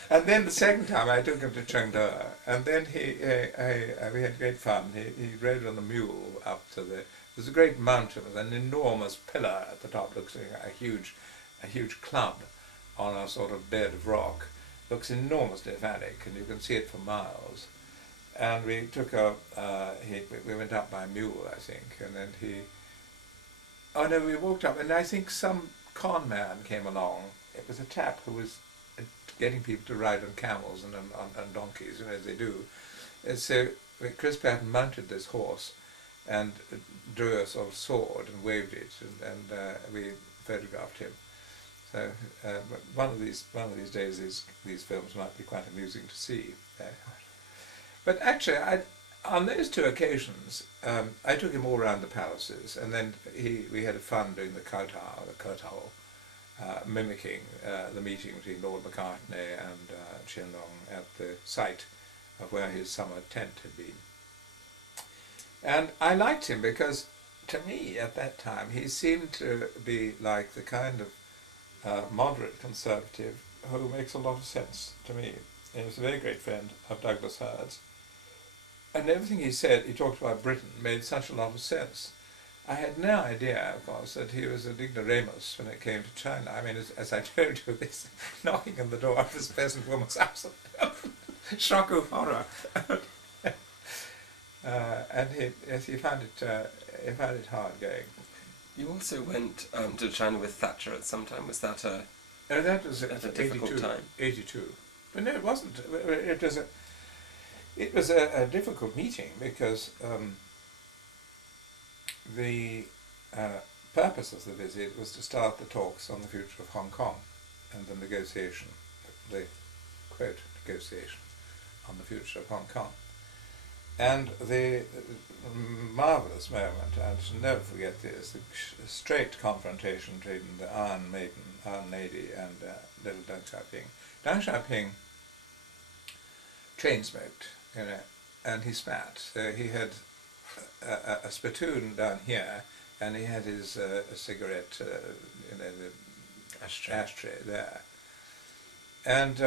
And then the second time I took him to Chengde, and then we had great fun. He rode on the mule up to there's a great mountain with an enormous pillar at the top, looks like a huge club on a sort of bed of rock. Looks enormously phallic, and you can see it for miles. And we took we went up by mule, I think, and then we walked up, and I think some con man came along. It was a chap who was getting people to ride on camels and on donkeys, as they do. And so Chris Patten mounted this horse, and drew a sort of sword and waved it, and we photographed him. So one of these days, these films might be quite amusing to see. But actually, on those two occasions, I took him all around the palaces, and then we had fun doing the kowtow, mimicking the meeting between Lord Macartney and Qianlong at the site of where his summer tent had been. And I liked him because, to me, at that time, he seemed to be like the kind of moderate conservative who makes a lot of sense to me. He was a very great friend of Douglas Hurd's. And everything he said, he talked about Britain, made such a lot of sense. I had no idea, of course, that he was an ignoramus when it came to China. I mean, as I told you, this knocking on the door of this peasant woman's house, shock of horror. And he found it hard going. You also went to China with Thatcher at some time. Was that That was at a difficult time? 82. But no, it wasn't. It was a difficult meeting because the purpose of the visit was to start the talks on the future of Hong Kong and the negotiation, the quote, negotiation on the future of Hong Kong. And the marvellous moment, I shall never forget this, the straight confrontation between the Iron Lady, and little Deng Xiaoping. Deng Xiaoping chain smoked, and he spat. So he had a spittoon down here, and he had his a cigarette, the ashtray there. And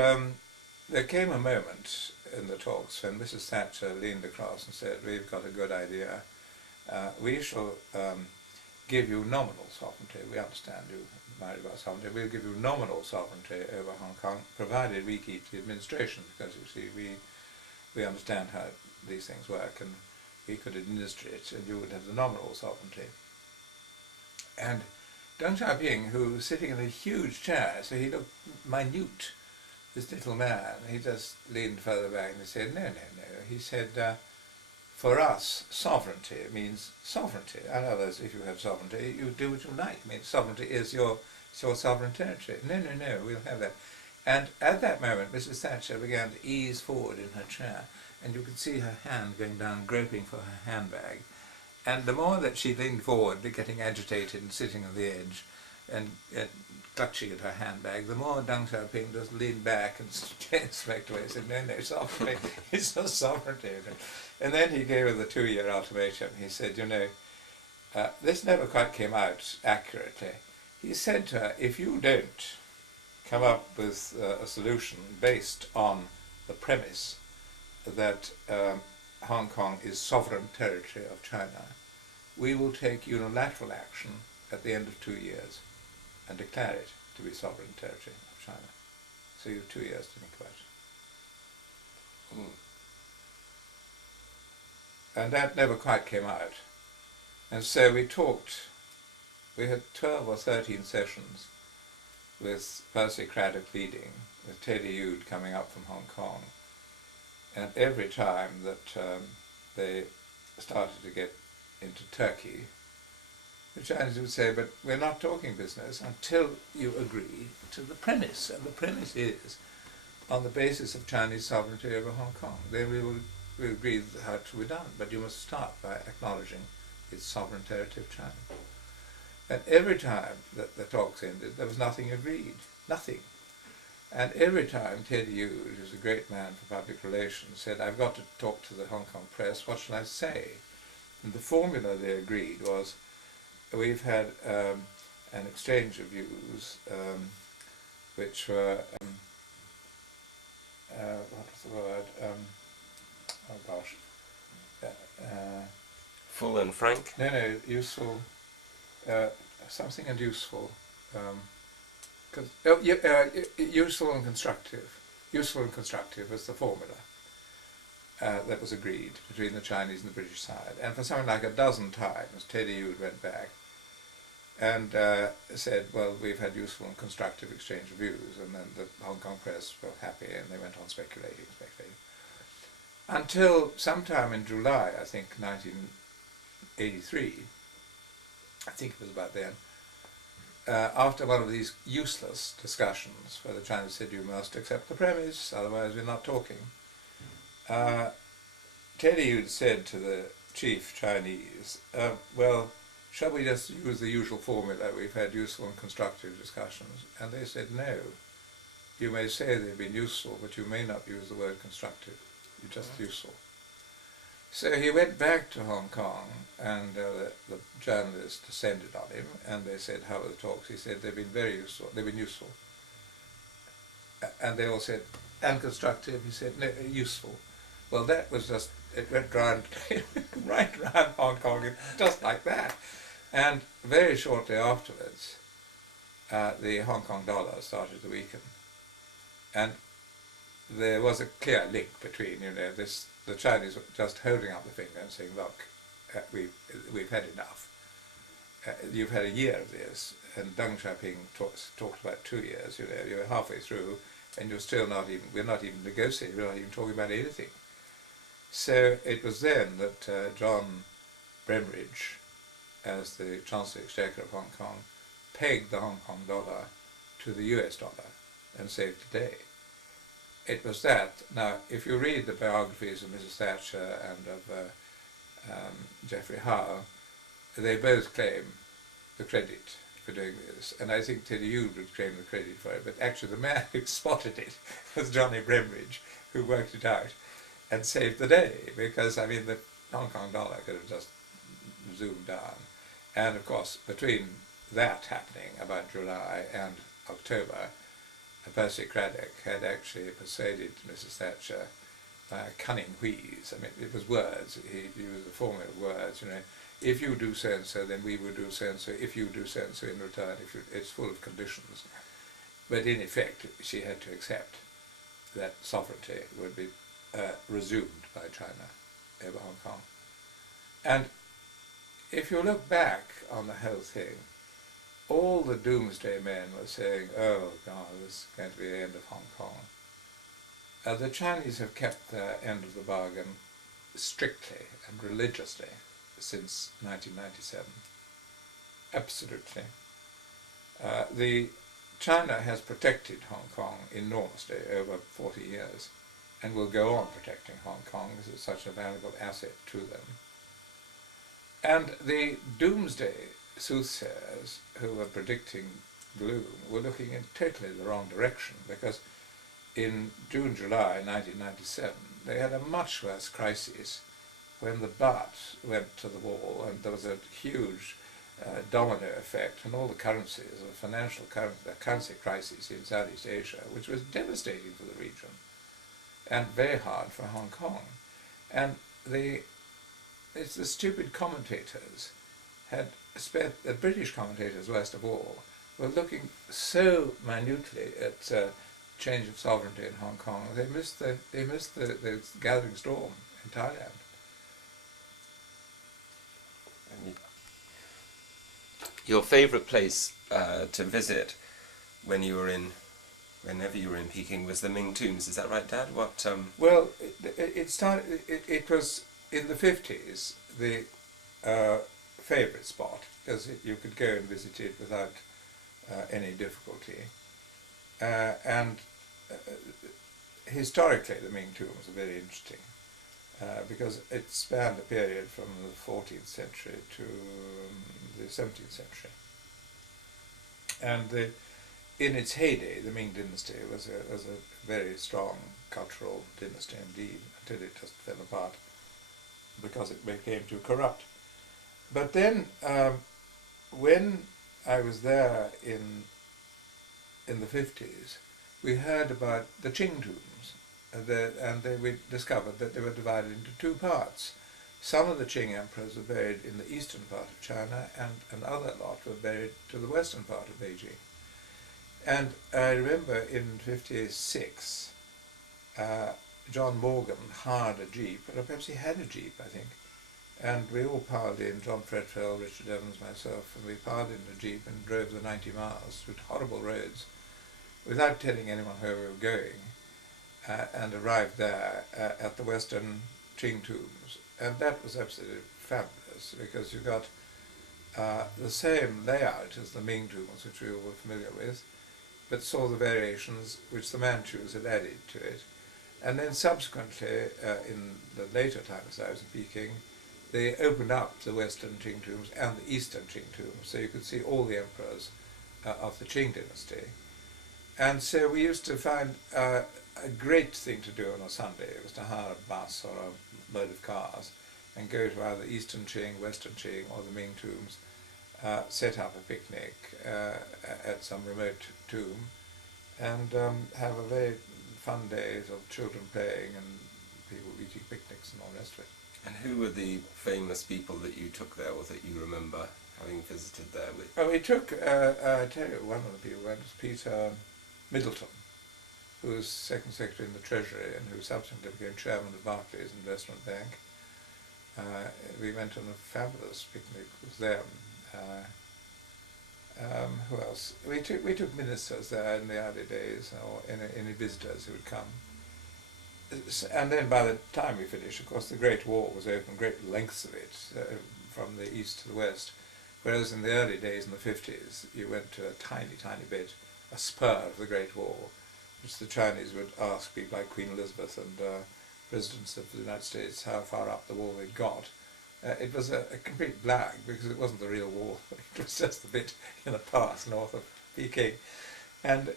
there came a moment in the talks when Mrs. Thatcher leaned across and said, "We've got a good idea. We shall give you nominal sovereignty. We understand you married about sovereignty. We'll give you nominal sovereignty over Hong Kong, provided we keep the administration, because you see, we understand how these things work, and we could administer it, and you would have the nominal sovereignty." And Deng Xiaoping, who was sitting in a huge chair, so he looked minute, this little man, he just leaned further back and he said, no. He said, for us, sovereignty means sovereignty. In other words, if you have sovereignty, you do what you like. I mean, sovereignty is your sovereign territory. No, we'll have that. And at that moment, Mrs. Thatcher began to ease forward in her chair, and you could see her hand going down, groping for her handbag. And the more that she leaned forward, getting agitated and sitting on the edge, and clutching at her handbag, the more Deng Xiaoping just leaned back and smoked away and said, no, sovereignty, it's not sovereignty. And then he gave her the 2-year ultimatum. He said, this never quite came out accurately. He said to her, if you don't come up with a solution based on the premise that Hong Kong is sovereign territory of China, we will take unilateral action at the end of 2 years and declare it to be sovereign territory of China. So you have 2 years to think about it. And that never quite came out. And so we had 12 or 13 sessions with Percy Craddock leading, with Teddy Yude coming up from Hong Kong. And every time that they started to get into Turkey, the Chinese would say, but we're not talking business until you agree to the premise. And the premise is, on the basis of Chinese sovereignty over Hong Kong, then we'll agree how it will be done. But you must start by acknowledging its sovereign territory of China. And every time that the talks ended, there was nothing agreed. Nothing. And every time Teddy Yude, who's a great man for public relations, said, I've got to talk to the Hong Kong press, what shall I say? And the formula they agreed was, we've had an exchange of views which were, what was the word? Full and frank? No, useful, something and useful. Useful and constructive. Useful and constructive was the formula that was agreed between the Chinese and the British side. And for something like a dozen times, Teddy Yude went back and said, well, we've had useful and constructive exchange of views, and then the Hong Kong press were happy and they went on speculating. Until sometime in July, I think, 1983, I think it was about then, after one of these useless discussions where the Chinese said you must accept the premise, otherwise we're not talking, Teddy You'd said to the chief Chinese, well, shall we just use the usual formula, we've had useful and constructive discussions? And they said, no, you may say they've been useful, but you may not use the word constructive, you're just useful. So he went back to Hong Kong, and the journalists descended on him, and they said, how were the talks? He said, they've been very useful, they've been useful. And they all said, and constructive? He said, no, useful. Well, that was just, it went round, right round Hong Kong, just like that. And very shortly afterwards, the Hong Kong dollar started to weaken. And there was a clear link between, the Chinese were just holding up the finger and saying, look, we've had enough. You've had a year of this, and Deng Xiaoping talked about 2 years, you're halfway through, and you're still we're not even negotiating, we're not even talking about anything. So it was then that John Bremridge, as the Chancellor Exchequer of Hong Kong, pegged the Hong Kong dollar to the US dollar and saved the day. It was that. Now, if you read the biographies of Mrs. Thatcher and of Geoffrey Howe, they both claim the credit for doing this, and I think Teddy Youde would claim the credit for it, but actually the man who spotted it was Johnny Bremridge, who worked it out and saved the day, because, I mean, the Hong Kong dollar could have just zoomed down. And, of course, between that happening about July and October, Percy Craddock had actually persuaded Mrs. Thatcher by a cunning wheeze. I mean, it was words. He used a formula of words, if you do so-and-so, then we will do so-and-so, if you do so-and-so in return, it's full of conditions. But in effect, she had to accept that sovereignty would be resumed by China over Hong Kong. And if you look back on the whole thing, all the doomsday men were saying, oh God, this is going to be the end of Hong Kong. The Chinese have kept their end of the bargain strictly and religiously since 1997. Absolutely. China has protected Hong Kong enormously over 40 years and will go on protecting Hong Kong because it's such a valuable asset to them. And the doomsday soothsayers who were predicting gloom were looking in totally the wrong direction, because in June, July 1997 they had a much worse crisis when the baht went to the wall and there was a huge domino effect on all the currencies, a financial currency crisis in Southeast Asia, which was devastating for the region and very hard for Hong Kong. And it's the stupid commentators had spent, the British commentators worst of all, were looking so minutely at change of sovereignty in Hong Kong, they missed the gathering storm in Thailand. And your favourite place to visit whenever you were in Peking was the Ming Tombs, is that right, Dad? What? Well, it was in the 50s the favourite spot, because you could go and visit it without any difficulty. And historically the Ming Tombs are very interesting, because it spanned a period from the 14th century to the 17th century. And in its heyday, the Ming dynasty was a very strong cultural dynasty indeed, until it just fell apart because it became too corrupt. But then, when I was there in the 50s, we heard about the Qing tombs, and we discovered that they were divided into two parts. Some of the Qing emperors were buried in the eastern part of China, and another lot were buried to the western part of Beijing. And I remember in 56, John Morgan hired a jeep, or perhaps he had a jeep, I think, and we all piled in, John Fretfell, Richard Evans, myself, and we piled in the jeep and drove the 90 miles through horrible roads without telling anyone where we were going, and arrived there at the Western Qing tombs. And that was absolutely fabulous. curious because you got the same layout as the Ming tombs, which we were familiar with, but saw the variations which the Manchus had added to it. And then subsequently, in the later times I was in Peking, they opened up the Western Qing tombs and the Eastern Qing tombs, so you could see all the emperors of the Qing dynasty. And so we used to find a great thing to do on a Sunday was to hire a bus or a load of cars and go to either Eastern Qing, Western Qing, or the Ming tombs, set up a picnic at some remote tomb, and have a very fun day of children playing and people eating picnics and all the rest of it. And who were the famous people that you took there, or that you remember having visited there with? Well, we took, I tell you, one of the people went was Peter Middleton, who was Second Secretary in the Treasury and who subsequently became Chairman of Barclays Investment Bank. We went on a fabulous picnic with them. Who else? We took ministers there in the early days, or any visitors who would come. And then by the time we finished, of course, the Great Wall was open, great lengths of it, from the east to the west, whereas in the early days, in the 50s, you went to a tiny, tiny bit, a spur of the Great Wall, which the Chinese would ask people like Queen Elizabeth and presidents of the United States how far up the wall they'd got. It was a complete blag, because it wasn't the real wall, it was just a bit in a pass north of Peking. And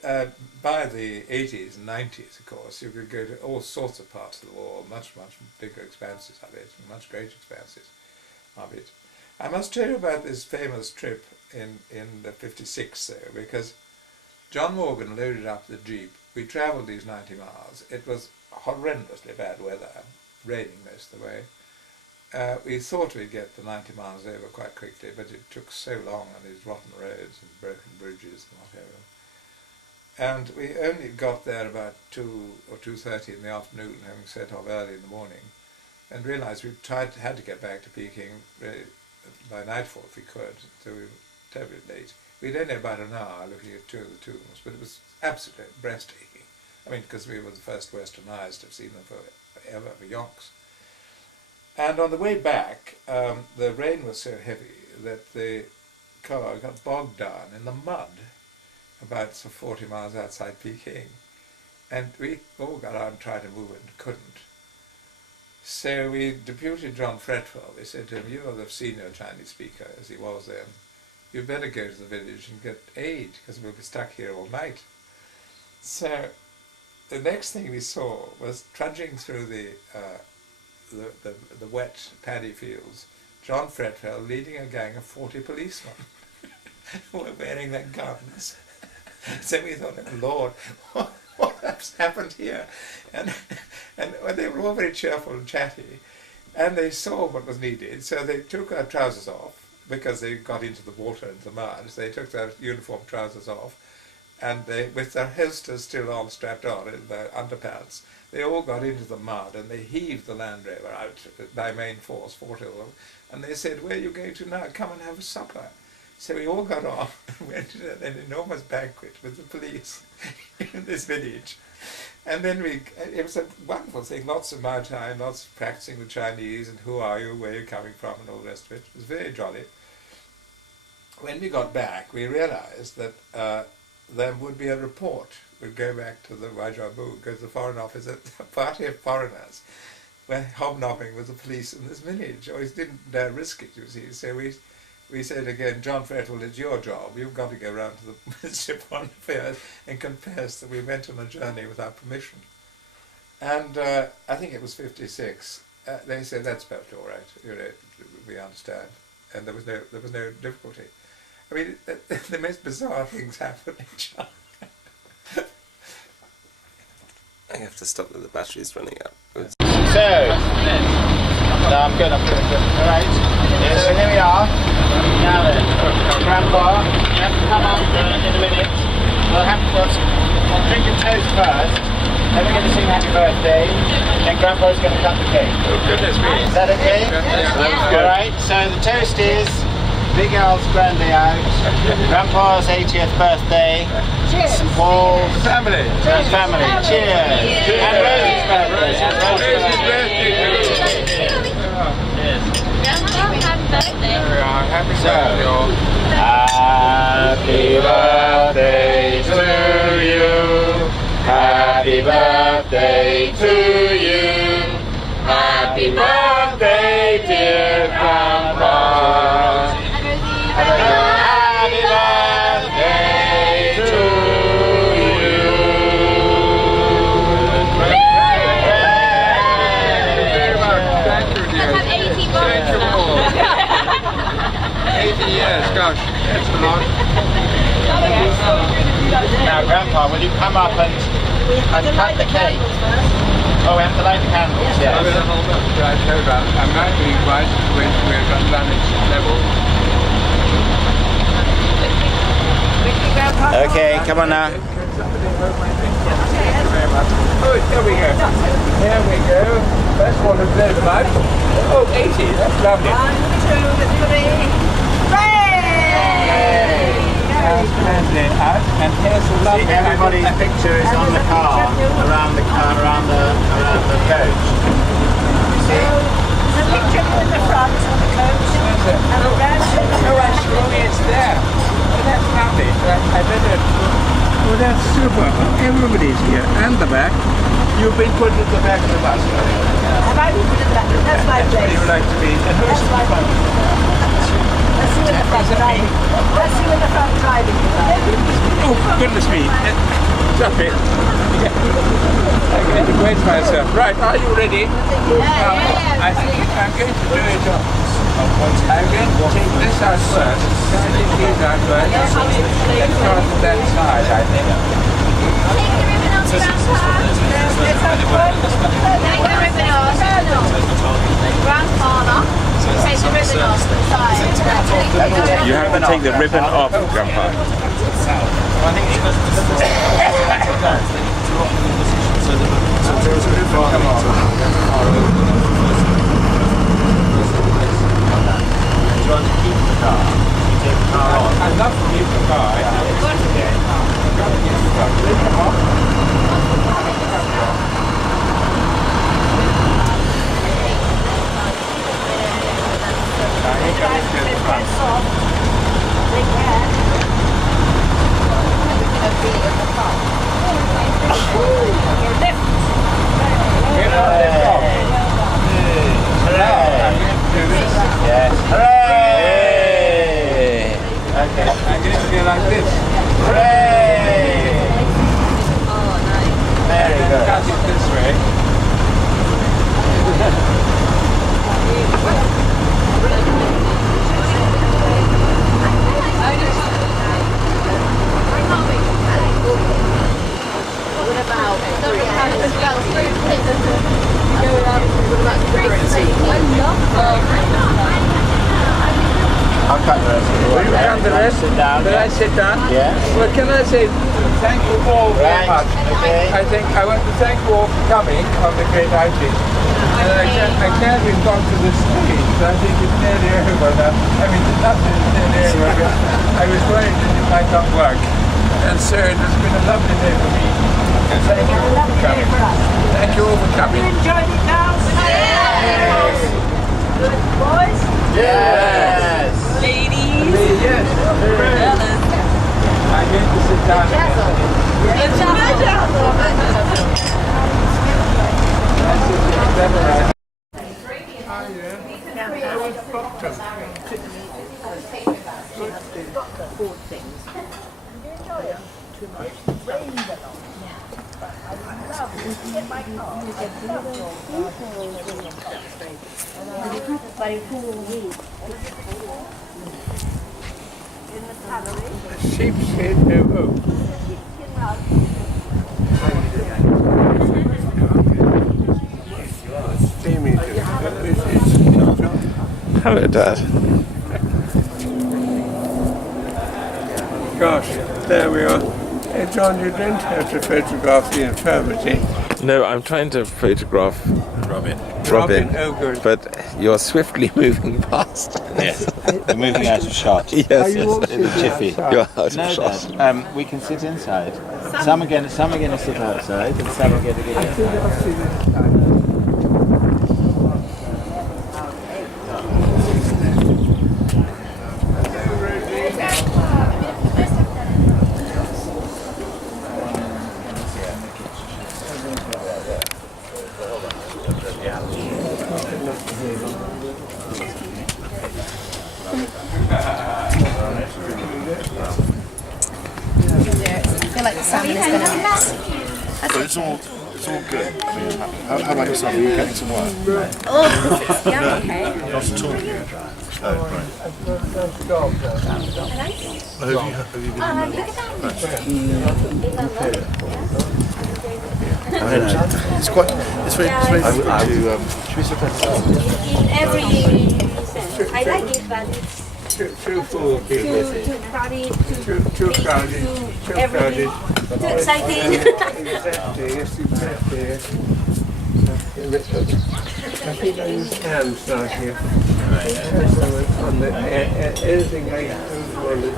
by the 80s and 90s, of course, you could go to all sorts of parts of the wall, much, much bigger expanses of it, and much greater expanses of it. I must tell you about this famous trip in the 56, though, because John Morgan loaded up the Jeep. We travelled these 90 miles. It was horrendously bad weather, raining most of the way. We thought we'd get the 90 miles over quite quickly, but it took so long on these rotten roads and broken bridges and whatever. And we only got there about 2 or 2:30 in the afternoon, having set off early in the morning, and realised we had to get back to Peking by nightfall if we could, so we were terribly late. We'd only about an hour looking at 2 of the tombs, but it was absolutely breathtaking. I mean, because we were the first Western eyes to have seen them forever, for yonks. And on the way back, the rain was so heavy that the car got bogged down in the mud about 40 miles outside Peking. And we all got out and tried to move it and couldn't. So we deputed John Fretwell. We said to him, "You are the senior Chinese speaker," as he was then. "You better go to the village and get aid, because we'll be stuck here all night." So the next thing we saw was trudging through the wet paddy fields, John Fretwell leading a gang of 40 policemen who were wearing their guns. So we thought, "Oh Lord, what has happened here?" And they were all very cheerful and chatty, and they saw what was needed, so they took our trousers off, because they got into the water and the mud, so they took their uniform trousers off, and they, with their holsters still on, strapped on in their underpants, they all got into the mud, and they heaved the Land Rover out by main force, 40 of them, and they said, "Where are you going to now? Come and have a supper." So we all got on and went to an enormous banquet with the police in this village. And then it was a wonderful thing, lots of Mai Tai, lots of practicing the Chinese, and who are you, where are you coming from, and all the rest of it. It was very jolly. When we got back, we realized that there would be a report. We'd go back to the Waijiabu, because the Foreign Office, a party of foreigners were hobnobbing with the police in this village. Always didn't dare risk it, you see. So we said again, "John Fretwell, it's your job. You've got to go round to the Ministry of Foreign Affairs and confess that we went on a journey without permission." And I think it was 56. They said, "That's perfectly all right. You know, we understand." And there was no difficulty. I mean, the most bizarre things happen in China. I have to stop that the battery's running out. So, no, I'm good. Alright. Yes. So here we are. Now then, Grandpa, you have to come up in a minute. I'll drink a toast first. Then we're going to sing Happy Birthday. Then Grandpa's going to cut the cake. Oh, goodness me. Is that okay? Yes, Alright, so the toast is Big Al's Grande out. Grandpa's 80th birthday. Cheers. St Paul's. Family. Family. Cheers. And Rosie's birthday. Rosie's birthday. Grandma, happy birthday. Happy So, birthday all. happy birthday to you. Happy birthday to you. Happy birthday, dear Grandpa. Happy birthday to you. Thank you, dear. Have 80 Thank bucks you now. all. 80 years, gosh, that's a lot. Now, Grandpa, will you come up and cut the cake? Oh, we have to light the candles, I yes. will hold up. Right, hold on. I'm not being right when we're on lunch level. Okay, come on now. Thank you very much. Oh, here we go. Here we go. That's what it's there about. Oh, 80. That's lovely. 1, 2, 3. And here's a lovely See, everybody's picture is on the car, around the coach. See? There's a picture in the front of the coach. And around Oh, actually, it's there. Oh, that's lovely. I did it. Oh, that's super. Everybody's here. And the back. You've been put at the back of the bus. Have I been put in that? That's my Where place. you like to be. And who's That's my place. Let's see you in the front driving. Let's see you in the front driving. Oh, goodness me. Stop it. I'm going to wait myself. Right, are you ready? I think I'm going to do it. I'm going to take this out first. Then take these out first. And start on that side, I think. Take the ribbon off, Grandpa. Let's have fun. Take the ribbon off. Grandfather. Take the ribbon off the side. You have to take the ribbon off, Grandpa. I'd love to keep the car. I've got to keep the car. Take them off. Yes. Hooray! Okay. I'm going to go like this. Hooray! Very good. Cut it this way. I'll cut the rest of the Will you cut the rest? Sit down. Will I sit down? Yes. Well, can I say thank you all very Right. much. Okay. I want to thank you all for coming on the great outing. And I can't have gone to the stage. I think it's nearly over now. I mean, nothing is nearly over. I was worried that it might not work. And so it has been a lovely day for me. And thank you all for coming. Thank you all for coming. Enjoyed it now? Yes. Good boys. Yes. Ladies. Yes. I'm going to sit down again. Sheepshead oak. Hello, Dad. Gosh, there we are. Hey John, you don't have to photograph the infirmity. No, I'm trying to photograph Robin Ogre. but you're swiftly moving past. Yes. We're moving out of shot. Yes, Jiffy. you're out of No, shot. Dad. We can sit inside. Some are going to sit outside, and some are going to get inside. I feel like the salmon is going to... But it's all good. I mean, how about yourself? Are you getting some work? Oh, yeah, okay. Not at all. Oh, right. Have you been It's quite. It's very difficult to. Should we sit down? In every sense. I like it, but it's Too full of people. too crowded, Too crowded. Too crowded. too exciting. I think I use hands like here. On the, anything I use on it.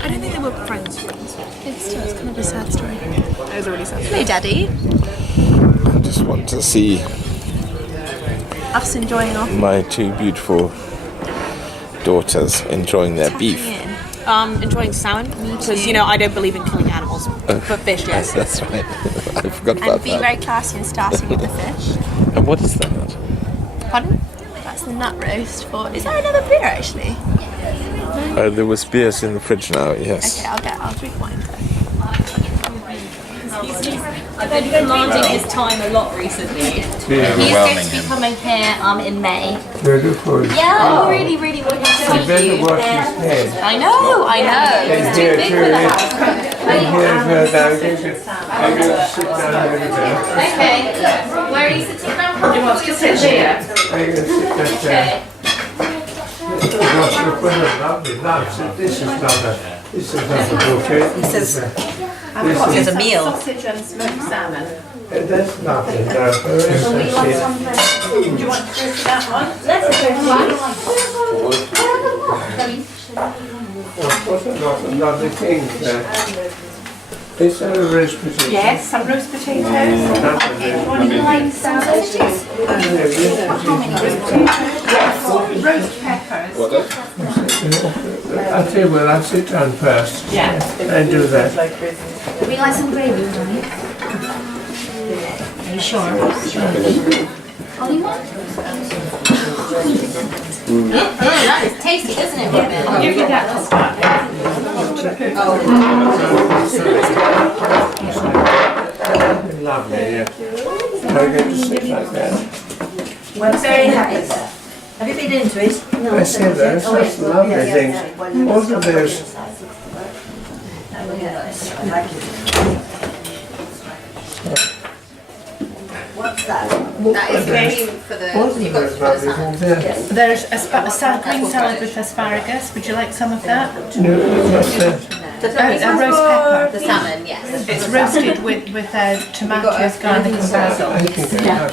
I don't think they were friends. It's kind of a sad story. It was a really sad story. Hey, Daddy. I just want to see Us enjoying our my two beautiful daughters enjoying their beef. enjoying salmon because I don't believe in killing animals, but fish, yes. That's right. I forgot about And be that. very classy and starting with the fish. And what is that? Pardon? That's the nut roast for... Is that another beer, actually? There was beers in the fridge now. Yes. Okay, I'll drink wine first. I've been commanding his time a lot recently. He's going to be coming here in May. Beautiful. Yeah, I really, really want to see Better you. wash his head. I know. He's too big for the house. And here's I'm going to sit down here now. Okay. Where are you sitting now? He wants to sit here. I'm going to sit there. This is not a buffet. This is a meal. Sausage and smoked salmon. That's nothing. Very expensive. Do you want to go for that one? Let's go What another thing there? Is there a roast potato? Yes, some roast potatoes. One like sausages. Roast peppers. I'll tell you what, I'll sit down first. Yeah. And do that. Would we like some gravy, Johnny? Are you sure? Only one? That is tasty, isn't it, Robin? I'll give you that to start. Lovely, yeah. I get to sit like that. Well, very happy. Have you been into it? I see those, that's lovely things. All of those. That is cream for the... All of those lovely things there. There's a green salad with asparagus. Would you like some of that? No, what's that? A roast pepper. The salmon, yes. It's roasted with tomatoes, garlic and basil. I think I have